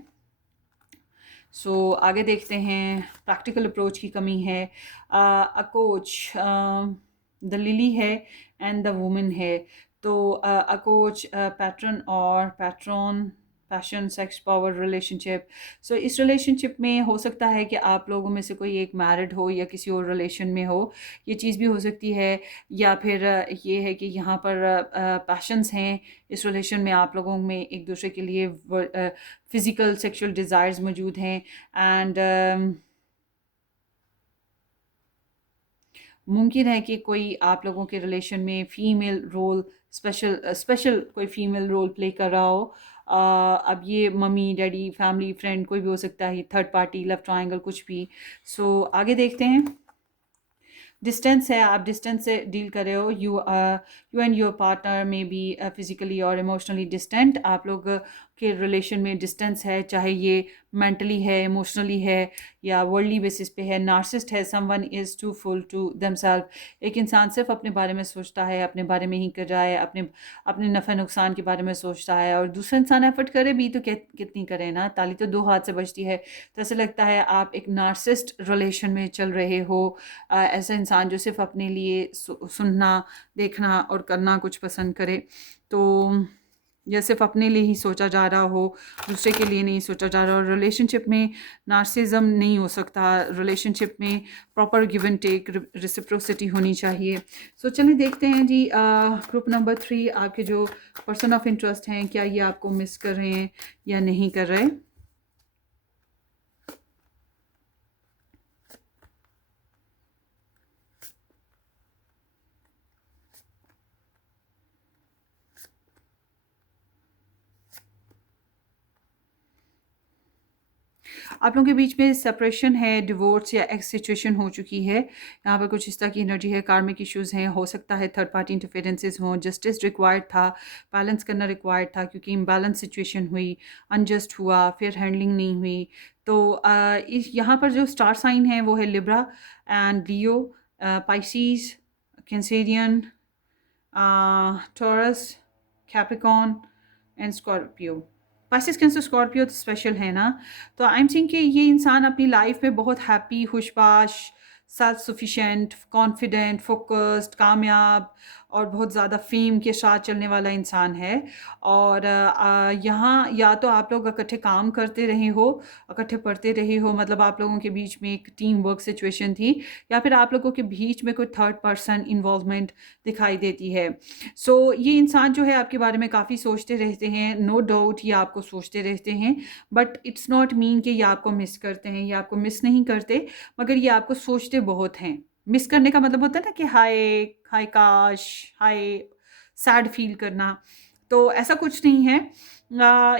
सो आगे देखते हैं, प्रैक्टिकल अप्रोच की कमी है। अ कोच, द लिली है एंड द वुमन है। तो अ कोच, पैटर्न और patron, passion, sex, power, relationship. So इस रिलेशनशिप में हो सकता है कि आप लोगों में से कोई एक मैरिड हो या किसी और रिलेशन में हो, ये चीज़ भी हो सकती है। या फिर ये है कि यहाँ पर पैशंस हैं इस रिलेशन में, आप लोगों में एक दूसरे के लिए फिज़िकल सेक्सुअल डिज़ायर्स मौजूद हैं। एंड मुमकिन है कि कोई आप लोगों के रिलेशन में फ़ीमेल रोल, स्पेशल कोई फ़ीमेल रोल प्ले कर रहा हो। अब ये मम्मी, डैडी, फैमिली, फ्रेंड कोई भी हो सकता है, थर्ड पार्टी, लव ट्रायंगल, कुछ भी। सो आगे देखते हैं। डिस्टेंस है, आप डिस्टेंस से डील कर रहे हो। यू एंड योर पार्टनर में बी फिजिकली और इमोशनली डिस्टेंट। आप लोग के रिलेशन में डिस्टेंस है, चाहे ये मेंटली है, इमोशनली है, या वर्ल्डली बेसिस पे है। नार्सिसिस्ट है, someone is too full to themselves. एक इंसान सिर्फ अपने बारे में सोचता है, अपने बारे में ही कर रहा है, अपने अपने नफ़े नुकसान के बारे में सोचता है, और दूसरा इंसान एफर्ट करे भी तो कितनी करे ना, ताली तो दो हाथ से बजती है। तो ऐसा लगता है आप एक नार्सिसिस्ट रिलेशन में चल रहे हो। ऐसा इंसान जो सिर्फ अपने लिए सुनना, देखना और करना कुछ पसंद करे। तो या सिर्फ अपने लिए ही सोचा जा रहा हो, दूसरे के लिए नहीं सोचा जा रहा। और रिलेशनशिप में नार्सिज्म नहीं हो सकता। रिलेशनशिप में proper give and take, reciprocity होनी चाहिए। सो चलिए देखते हैं जी, ग्रुप नंबर 3, आपके जो पर्सन ऑफ इंटरेस्ट हैं, क्या ये आपको मिस कर रहे हैं या नहीं कर रहे। आप लोगों के बीच में सेपरेशन है, डिवोर्स या एक्स सिचुएशन हो चुकी है। यहाँ पर कुछ इस तरह की एनर्जी है, कार्मिक इश्यूज़ हैं, हो सकता है थर्ड पार्टी इंटरफेरेंसेस हों, जस्टिस रिक्वायर्ड था, बैलेंस करना रिक्वायर्ड था, क्योंकि इम्बैलेंस सिचुएशन हुई, अनजस्ट हुआ, फिर हैंडलिंग नहीं हुई। तो इस यहाँ पर जो स्टार साइन है वो है Libra and Leo, Pisces, Cancerian, taurus, Capricorn and Scorpio. Pisces, cancer, Scorpio तो स्पेशल है ना। तो आई एम थिंक कि ये इंसान अपनी लाइफ में बहुत हैप्पी, खुशबाश, सेल्फ सफिशेंट, कॉन्फिडेंट, फोकस्ड, कामयाब और बहुत ज़्यादा फेम के साथ चलने वाला इंसान है। और यहाँ या तो आप लोग इकट्ठे काम करते रहे हो, इकट्ठे पढ़ते रहे हो, मतलब आप लोगों के बीच में एक टीम वर्क सिचुएशन थी, या फिर आप लोगों के बीच में कोई थर्ड पर्सन इन्वॉल्वमेंट दिखाई देती है। सो ये इंसान जो है आपके बारे में काफ़ी सोचते रहते हैं, नो डाउट ये आपको सोचते रहते हैं, बट इट्स नॉट मीन कि ये आपको मिस करते हैं, ये आपको मिस नहीं करते, मगर ये आपको सोचते बहुत हैं। मिस करने का मतलब होता है ना कि हाय, हाय काश, हाय, सैड फील करना। तो ऐसा कुछ नहीं है।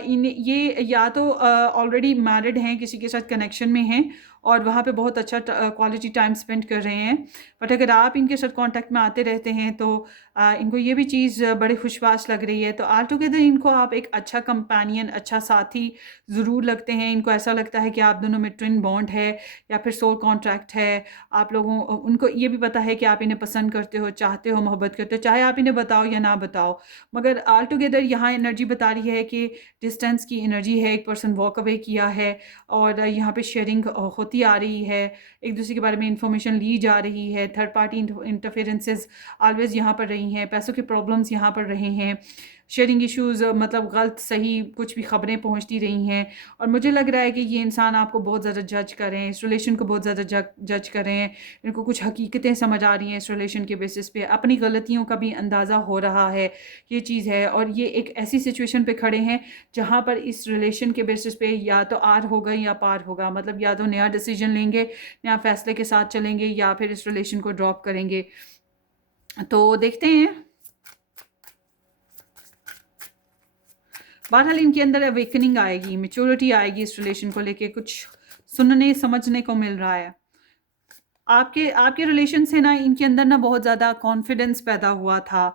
इन ये या तो ऑलरेडी मैरिड हैं, किसी के साथ कनेक्शन में हैं और वहाँ पे बहुत अच्छा क्वालिटी टाइम स्पेंड कर रहे हैं। बट अगर आप इनके साथ कांटेक्ट में आते रहते हैं तो इनको ये भी चीज़ बड़ी खुशबाश लग रही है। तो ऑल टुगेदर इनको आप एक अच्छा कंपेनियन, अच्छा साथी ज़रूर लगते हैं। इनको ऐसा लगता है कि आप दोनों में ट्विन बॉन्ड है या फिर सोल कॉन्ट्रैक्ट है। आप लोगों उनको ये भी पता है कि आप इन्हें पसंद करते हो, चाहते हो, मोहब्बत करते हो, चाहे आप इन्हें बताओ या ना बताओ। मगर ऑल टुगेदर यहाँ एनर्जी बता रही है कि डिस्टेंस की एनर्जी है, एक पर्सन वॉक अवे किया है और यहाँ पे शेयरिंग होती आ रही है, एक दूसरे के बारे में इंफॉर्मेशन ली जा रही है। थर्ड पार्टी इंटरफेरेंसेस ऑलवेज यहाँ पर रही हैं, पैसों के प्रॉब्लम्स यहाँ पर रहे हैं, शेयरिंग इश्यूज़, मतलब गलत सही कुछ भी खबरें पहुँचती रही हैं। और मुझे लग रहा है कि ये इंसान आपको बहुत ज़्यादा जज कर रहे हैं, इस रिलेशन को बहुत ज़्यादा जज कर रहे हैं। इनको कुछ हकीकतें समझ आ रही हैं इस रिलेशन के बेसिस पे, अपनी गलतियों का भी अंदाज़ा हो रहा है, ये चीज़ है। और ये एक ऐसी सिचुएशन पे खड़े हैं जहाँ पर इस रिलेशन के बेसिस पे या तो आर होगा या पार होगा, मतलब या तो नया डिसीजन लेंगे, नया फैसले के साथ चलेंगे, या फिर इस रिलेशन को ड्रॉप करेंगे। तो देखते हैं। बहरहाल इनके अंदर अवेकनिंग आएगी, मैच्योरिटी आएगी, इस रिलेशन को लेके कुछ सुनने समझने को मिल रहा है। आपके आपके रिलेशन से ना इनके अंदर ना बहुत ज़्यादा कॉन्फिडेंस पैदा हुआ था,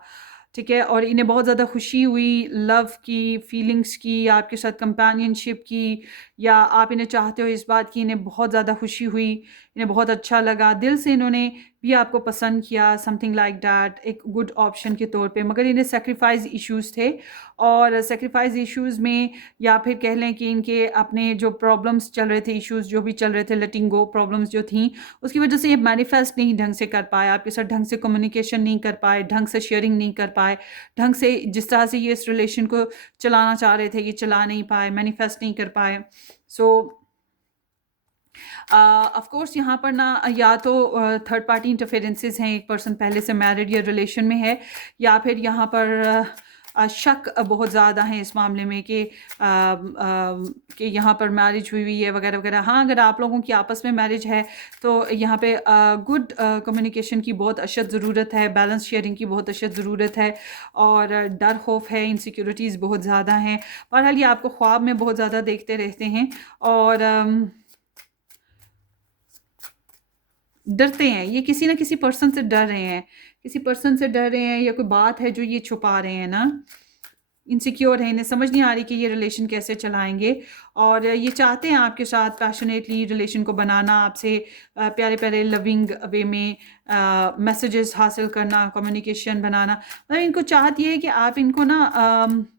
ठीक है? और इन्हें बहुत ज़्यादा खुशी हुई लव की, फीलिंग्स की, आपके साथ कंपेनियनशिप की, या आप इन्हें चाहते हो इस बात की, इन्हें बहुत ज़्यादा खुशी हुई, इन्हें बहुत अच्छा लगा, दिल से इन्होंने भी आपको पसंद किया, समथिंग लाइक दैट, एक गुड ऑप्शन के तौर पे। मगर इन्हें सैक्रिफाइस इश्यूज़ थे, और सैक्रिफाइस इश्यूज़ में, या फिर कह लें कि इनके अपने जो प्रॉब्लम्स चल रहे थे, इश्यूज़ जो भी चल रहे थे, लेटिंग गो प्रॉब्लम्स जो थी, उसकी वजह से ये मैनिफेस्ट नहीं ढंग से कर पाए, आपके साथ ढंग से कम्युनिकेशन नहीं कर पाए, ढंग से शेयरिंग नहीं कर पाए, ढंग से जिस तरह से ये इस रिलेशन को चलाना चाह रहे थे, ये चला नहीं पाए, मैनिफेस्ट नहीं कर पाए। सो ऑफ कोर्स यहाँ पर ना या तो थर्ड पार्टी इंटरफेरेंसेस हैं, एक पर्सन पहले से मैरिड या रिलेशन में है, या फिर यहाँ पर शक बहुत ज़्यादा है इस मामले में कि यहाँ पर मैरिज हुई हुई है वगैरह वगैरह। हाँ, अगर आप लोगों की आपस में मैरिज है तो यहाँ पे गुड कम्युनिकेशन की बहुत अशद ज़रूरत है, बैलेंस शेयरिंग की बहुत अशद ज़रूरत है, और डर खौफ है, इनसिक्योरिटीज़ बहुत ज़्यादा हैं। बहरहाल ये आपको ख्वाब में बहुत ज़्यादा देखते रहते हैं, और डरते हैं, ये किसी ना किसी पर्सन से डर रहे हैं, किसी पर्सन से डर रहे हैं, या कोई बात है जो ये छुपा रहे हैं ना, इनसिक्योर है, इन्हें समझ नहीं आ रही कि ये रिलेशन कैसे चलाएंगे, और ये चाहते हैं आपके साथ पैशनेटली रिलेशन को बनाना, आपसे प्यारे प्यारे लविंग वे में मैसेजेस हासिल करना, कम्युनिकेशन बनाना। मतलब इनको चाहत ये है कि आप इनको ना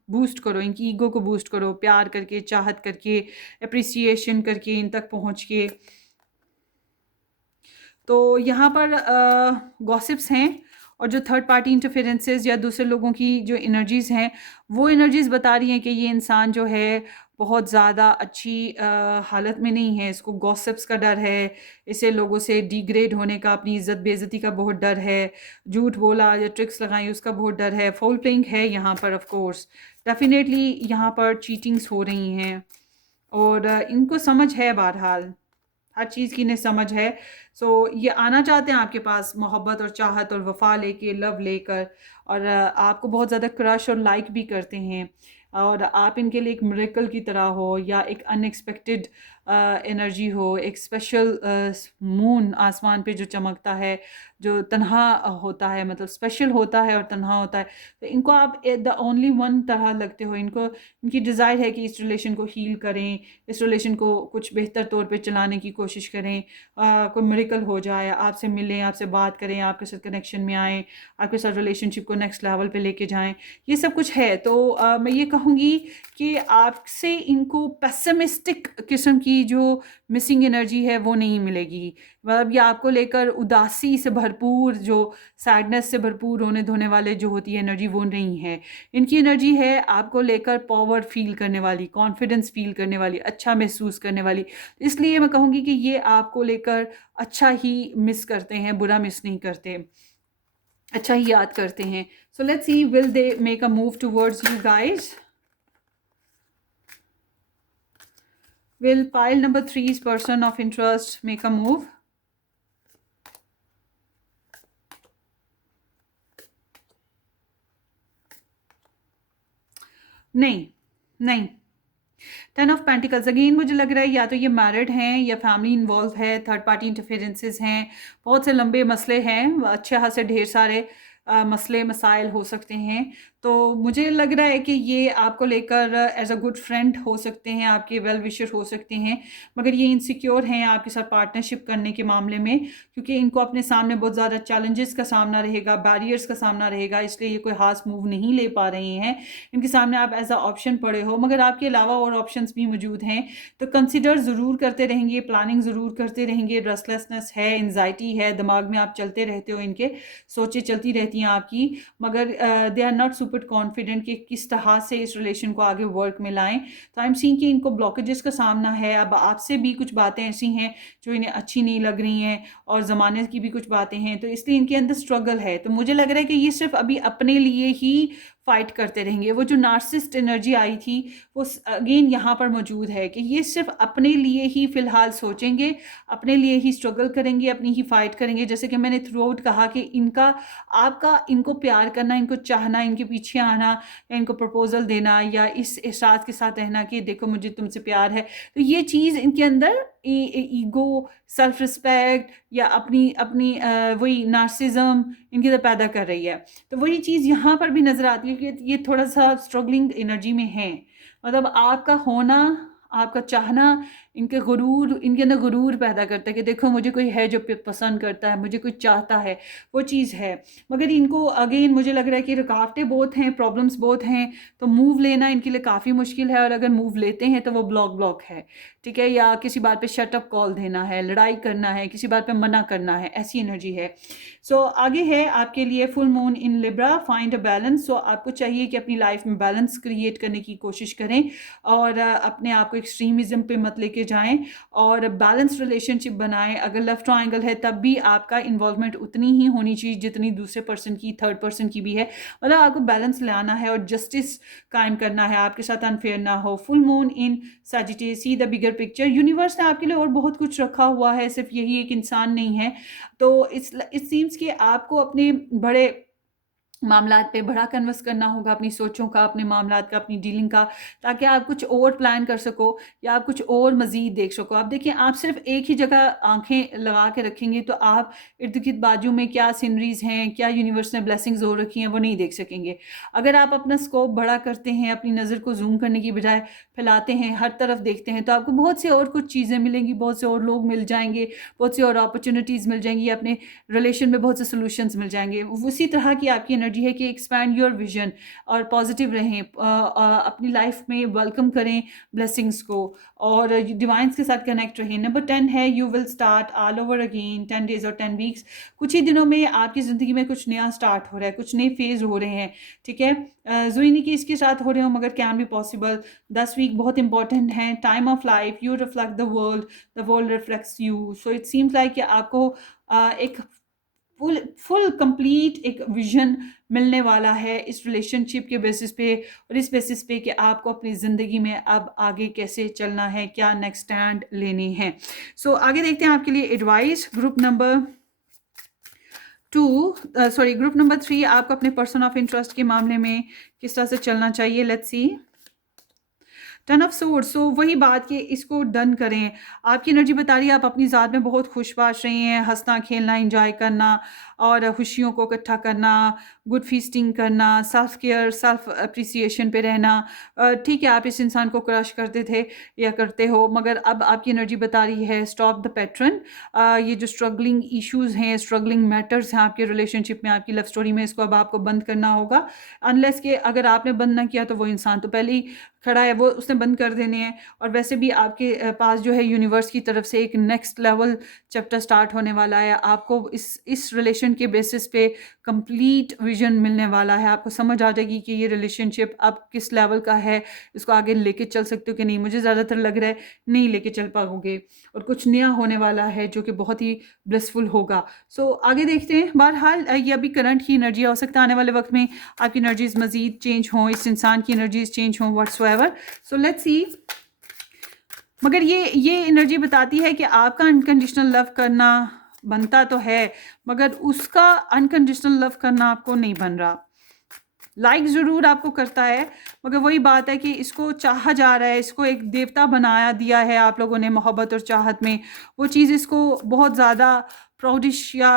बूस्ट करो, इनकी ईगो को बूस्ट करो, प्यार करके, चाहत करके, अप्रिसिएशन करके, इन तक पहुँच के। तो यहाँ पर गॉसिप्स हैं, और जो थर्ड पार्टी इंटरफेरेंसेस या दूसरे लोगों की जो एनर्जीज़ हैं, वो एनर्जीज़ बता रही हैं कि ये इंसान जो है बहुत ज़्यादा अच्छी हालत में नहीं है, इसको गॉसिप्स का डर है, इसे लोगों से डिग्रेड होने का, अपनी इज़्ज़त बेइज़्ज़ती का बहुत डर है, झूठ बोला या ट्रिक्स लगाई उसका बहुत डर है, फाउल प्लेइंग है यहाँ पर, ऑफ कोर्स डेफिनेटली यहाँ पर चीटिंग्स हो रही हैं, और इनको समझ है, बहरहाल हर चीज़ की इन्हें समझ है। सो ये आना चाहते हैं आपके पास मोहब्बत और चाहत और वफ़ा लेके, लव लेकर, और आपको बहुत ज़्यादा क्रश और लाइक भी करते हैं, और आप इनके लिए एक मिरेकल की तरह हो, या एक अनएक्सपेक्टेड एनर्जी हो, एक स्पेशल मून आसमान पे जो चमकता है, जो तन्हा होता है, मतलब स्पेशल होता है और तन्हा होता है, तो इनको आप द ओनली वन तरह लगते हो। इनको, इनकी डिज़ायर है कि इस रिलेशन को हील करें, इस रिलेशन को कुछ बेहतर तौर पे चलाने की कोशिश करें, कोई मिरेकल हो जाए, आपसे मिलें, आपसे बात करें, आपके साथ कनेक्शन में आएँ, आपके साथ रिलेशनशिप को नेक्स्ट लेवल पे लेके जाएं, ये सब कुछ है। तो मैं ये कहूँगी कि आपसे इनको पेसिमिस्टिक किस्म की जो मिसिंग एनर्जी है वो नहीं मिलेगी, मतलब ये आपको लेकर उदासी से भरपूर, जो सैडनेस से भरपूर रोने धोने वाले जो होती है एनर्जी, वो नहीं है। इनकी एनर्जी है आपको लेकर पावर फील करने वाली, कॉन्फिडेंस फील करने वाली, अच्छा महसूस करने वाली। इसलिए मैं कहूँगी कि ये आपको लेकर अच्छा ही मिस करते हैं, बुरा मिस नहीं करते, अच्छा ही याद करते हैं। सो let's C, will they make a move towards you guys? Will pile number three's person of interest make a move? नहीं, नहीं। 10 ऑफ पेंटिकल्स अगेन मुझे लग रहा है या तो ये मैरिड हैं, या फैमिली इन्वॉल्व है, थर्ड पार्टी इंटरफेरेंसेस हैं, बहुत से लंबे मसले हैं, अच्छे खासे ढेर सारे मसले मसाइल हो सकते हैं। तो मुझे लग रहा है कि ये आपको लेकर एज अ गुड फ्रेंड हो सकते हैं, आपके वेल विशर हो सकते हैं, मगर ये इनसिक्योर हैं आपके साथ पार्टनरशिप करने के मामले में, क्योंकि इनको अपने सामने बहुत ज़्यादा चैलेंजेस का सामना रहेगा, बैरियर्स का सामना रहेगा, इसलिए ये कोई खास मूव नहीं ले पा रहे हैं। इनके सामने आप एज अ ऑप्शन पड़े हो, मगर आपके अलावा और ऑप्शंस भी मौजूद हैं, तो कंसिडर ज़रूर करते रहेंगे, प्लानिंग ज़रूर करते रहेंगे। रेस्टलेसनेस है, एंजाइटी है, दिमाग में आप चलते रहते हो, इनके सोचें चलती रहती हैं आपकी, मगर they are not super confident कि किस तरह से इस रिलेशन को आगे वर्क में लाएं। तो आई एम सीइंग कि इनको ब्लॉकेजेस का सामना है। अब आपसे भी कुछ बातें ऐसी हैं जो इन्हें अच्छी नहीं लग रही हैं, और ज़माने की भी कुछ बातें हैं, तो इसलिए इनके अंदर स्ट्रगल है। तो मुझे लग रहा है कि ये सिर्फ अभी अपने लिए ही फाइट करते रहेंगे। वो जो नार्सिसिस्ट एनर्जी आई थी वो अगेन यहाँ पर मौजूद है कि ये सिर्फ अपने लिए ही फ़िलहाल सोचेंगे, अपने लिए ही स्ट्रगल करेंगे, अपनी ही फाइट करेंगे। जैसे कि मैंने थ्रू आउट कहा कि इनका आपका इनको प्यार करना, इनको चाहना, इनके पीछे आना या इनको प्रपोजल देना या इस एहसास के साथ रहना कि देखो मुझे तुमसे प्यार है, तो ये चीज़ इनके अंदर ईगो, सेल्फ रिस्पेक्ट या अपनी अपनी वही नार्सिज्म इनके अंदर पैदा कर रही है। तो वही चीज़ यहाँ पर भी नज़र आती है कि ये थोड़ा सा स्ट्रगलिंग एनर्जी में है। मतलब आपका होना, आपका चाहना इनके गुरूर, इनके अंदर गुरूर पैदा करता है कि देखो मुझे कोई है जो पसंद करता है, मुझे कोई चाहता है, वो चीज़ है। मगर इनको अगेन मुझे लग रहा है कि रुकावटें बहुत हैं, प्रॉब्लम्स बहुत हैं, तो मूव लेना इनके लिए काफ़ी मुश्किल है। और अगर मूव लेते हैं तो वो ब्लॉक है, ठीक है, या किसी बात पे शटअप कॉल देना है, लड़ाई करना है, किसी बात पे मना करना है, ऐसी एनर्जी है। सो आगे है आपके लिए full moon in Libra, find a balance. So आपको चाहिए कि अपनी लाइफ में बैलेंस क्रिएट करने की कोशिश करें और अपने आप को एक्सट्रीमिज्म पे मत लेके जाएं और बैलेंस रिलेशनशिप बनाएं। अगर लव ट्रायंगल है तब भी आपका इन्वॉल्वमेंट उतनी ही होनी चाहिए जितनी दूसरे पर्सन की, थर्ड पर्सन की भी है। मतलब आपको बैलेंस लाना है और जस्टिस कायम करना है, आपके साथ अनफेयर ना हो। Full moon in Sagittarius, see the bigger picture. Universe ने आपके लिए और बहुत कुछ रखा हुआ है, सिर्फ यही एक इंसान नहीं है। तो इट सीम्स कि आपको अपने बड़े मामलात पे बड़ा कन्वर्स करना होगा, अपनी सोचों का, अपने मामलात का, अपनी डीलिंग का, ताकि आप कुछ और प्लान कर सको या आप कुछ और मज़ीद देख सको। आप देखिए, आप सिर्फ एक ही जगह आंखें लगा के रखेंगे तो आप इर्द गिर्द बाजू में क्या सीनरीज़ हैं, क्या यूनिवर्स ने ब्लेसिंग्स हो रखी हैं, वो नहीं देख सकेंगे। अगर आप अपना स्कोप बड़ा करते हैं, अपनी नज़र को जूम करने की बजाय फैलाते हैं, हर तरफ देखते हैं, तो आपको बहुत से और कुछ चीज़ें मिलेंगी, बहुत से और लोग मिल जाएंगे, बहुत सी और अपॉर्चुनिटीज़ मिल जाएंगी, अपने रिलेशन में बहुत से सोल्यूशंस मिल जाएंगे। उसी तरह की आपकी एनर्जी है कि एक्सपैंड योर विजन और पॉजिटिव रहें, अपनी लाइफ में वेलकम करें ब्लेसिंग्स को और डिवाइंस के साथ कनेक्ट रहें। नंबर 10 है you will start all over again 10 days और 10 वीक्स। कुछ ही दिनों में आपकी ज़िंदगी में कुछ नया स्टार्ट हो रहा है, कुछ नए फेज़ हो रहे हैं, ठीक है। ज़रूरी नहीं कि इसके साथ हो रहे हो, मगर कैन बी पॉसिबल। 10 वीक बहुत इंपॉर्टेंट है। Time of life, you reflect the world reflects you. So it seems like कि आपको एक फुल कंप्लीट एक विजन मिलने वाला है इस रिलेशनशिप के बेसिस पे और इस बेसिस पे कि आपको अपनी ज़िंदगी में अब आगे कैसे चलना है, क्या नेक्स्ट स्टैंड लेने हैं। सो आगे देखते हैं आपके लिए एडवाइस। ग्रुप नंबर 3 आपको अपने पर्सन ऑफ इंटरेस्ट के मामले में किस तरह से चलना चाहिए। Let's see. 10 of swords. So वही बात कि इसको डन करें। आपकी एनर्जी बता रही है आप अपनी ज़ात में बहुत खुशबाश रही हैं, हंसना खेलना इंजॉय करना और खुशियों को इकट्ठा करना, गुड फीस्टिंग करना, सेल्फ केयर, सेल्फ अप्रिसिएशन पे रहना। ठीक है, आप इस इंसान को क्रश करते थे या करते हो, मगर अब आपकी एनर्जी बता रही है स्टॉप द पैटर्न। ये जो स्ट्रगलिंग इश्यूज़ हैं, स्ट्रगलिंग मैटर्स हैं आपके रिलेशनशिप में, आपकी लव स्टोरी में, इसको अब आपको बंद करना होगा। अनलेस कि अगर आपने बंद ना किया तो वो इंसान तो पहले ही खड़ा है, वो उसने बंद कर देने हैं। और वैसे भी आपके पास जो है यूनिवर्स की तरफ से एक नेक्स्ट लेवल चैप्टर स्टार्ट होने वाला है। आपको इस रिलेशन के बेसिस पे कंप्लीट विजन मिलने वाला है। आपको समझ आ जाएगी कि ये रिलेशनशिप अब किस लेवल का है, इसको आगे लेके चल सकते हो कि नहीं। मुझे ज़्यादातर लग रहा है नहीं लेके चल पाओगे और कुछ नया होने वाला है जो कि बहुत ही ब्लिसफुल होगा। सो आगे देखते हैं। बहरहाल ये अभी करंट की एनर्जी हो सकता है आने वाले वक्त में आपकी एनर्जीज मज़ीद चेंज हों, इस इंसान की एनर्जीज चेंज हों, व्हाट्सएवर। सो लेट्स सी। मगर ये एनर्जी बताती है कि आपका अनकंडीशनल लव करना बनता तो है, मगर उसका अनकंडीशनल लव करना आपको नहीं बन रहा। लाइक ज़रूर आपको करता है, मगर वही बात है कि इसको चाहा जा रहा है, इसको एक देवता बनाया दिया है आप लोगों ने मोहब्बत और चाहत में। वो चीज़ इसको बहुत ज़्यादा प्राउडिश या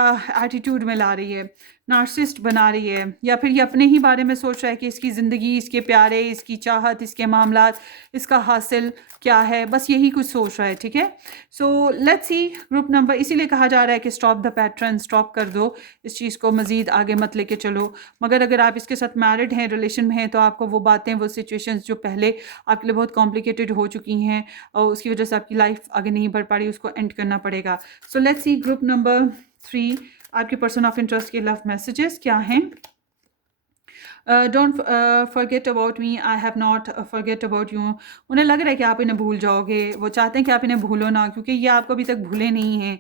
एटीट्यूड में ला रही है, नार्सिस्ट बना रही है, या फिर ये अपने ही बारे में सोच रहा है कि इसकी ज़िंदगी, इसके प्यारे, इसकी चाहत, इसके मामलात, इसका हासिल क्या है, बस यही कुछ सोच रहा है, ठीक है। So let's see group number. इसीलिए कहा जा रहा है कि स्टॉप द पैटर्न, स्टॉप कर दो इस चीज़ को, मज़ीद आगे मत लेके चलो। मगर अगर आप इसके साथ मैरिड हैं, रिलेशन में हैं, तो आपको वो बातें, वो सिचुएशंस जो पहले आपके लिए बहुत कॉम्प्लिकेटेड हो चुकी हैं और उसकी वजह से आपकी लाइफ आगे नहीं बढ़ पा रही, उसको एंड करना पड़ेगा। So let's see group number 3 आपके पर्सन ऑफ इंटरेस्ट के लव मैसेजेस क्या हैं। Don't forget about me, I have not forget about you. उन्हें लग रहा है कि आप इन्हें भूल जाओगे, वो चाहते हैं कि आप इन्हें भूलो ना, क्योंकि ये आपको अभी तक भूले नहीं हैं।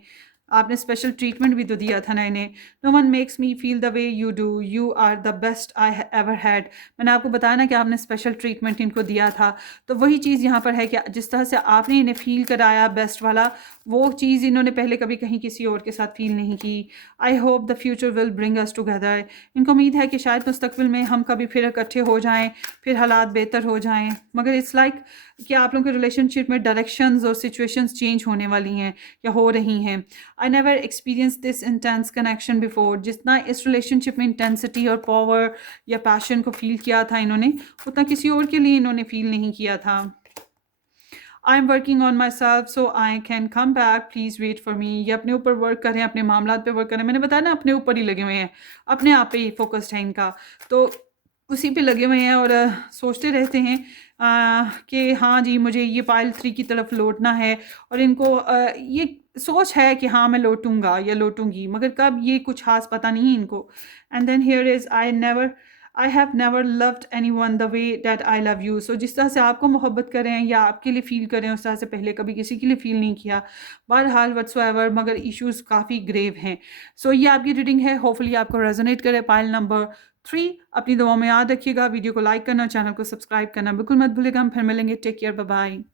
आपने स्पेशल ट्रीटमेंट भी तो दिया था ना इन्हें। No one makes me feel the way you do, you are the best I ever had. मैंने आपको बताया ना कि आपने स्पेशल ट्रीटमेंट इनको दिया था, तो वही चीज़ यहाँ पर है कि जिस तरह से आपने इन्हें फ़ील कराया बेस्ट वाला, वो चीज़ इन्होंने पहले कभी कहीं किसी और के साथ फ़ील नहीं की। I hope the future will bring us together. इनको उम्मीद है कि शायद मुस्तकबिल में हम कभी फिर इकट्ठे हो जाएँ, फिर हालात बेहतर हो जाएँ। मगर इट्स लाइक कि आप लोगों के रिलेशनशिप में डायरेक्शंस और सिचुएशंस चेंज होने वाली हैं या हो रही हैं। I never experience this intense connection before. जितना इस रिलेशनशिप में इंटेंसिटी और पावर या पैशन को फील किया था इन्होंने, उतना किसी और के लिए इन्होंने फील नहीं किया था। I am working on myself so I can come back, please wait for me. ये अपने ऊपर वर्क करें, अपने मामला पे वर्क करें। मैंने बताया ना अपने ऊपर ही लगे हुए हैं, अपने आप पे ही फोकस्ड है इनका, तो उसी पे लगे हुए हैं और सोचते रहते हैं कि हाँ जी मुझे ये पाइल 3 की तरफ लौटना है। और इनको ये सोच है कि हाँ मैं लौटूंगा या लौटूंगी, मगर कब ये कुछ खास पता नहीं है इनको। And then here is I have never loved anyone the way that I love you. So जिस तरह से आपको मोहब्बत करें या आपके लिए फ़ील करें, उस तरह से पहले कभी किसी के लिए फ़ील नहीं किया। बहरहाल व्हाट्सोएवर, मगर इश्यूज़ काफ़ी ग्रेव हैं। सो ये आपकी रीडिंग है, होपफुली आपको रेजोनेट करे। पाइल नंबर 3 अपनी दुआओं में याद रखिएगा। वीडियो को लाइक करना, चैनल को सब्सक्राइब करना बिल्कुल मत भूलिएगा। हम फिर मिलेंगे। Take care, bye bye.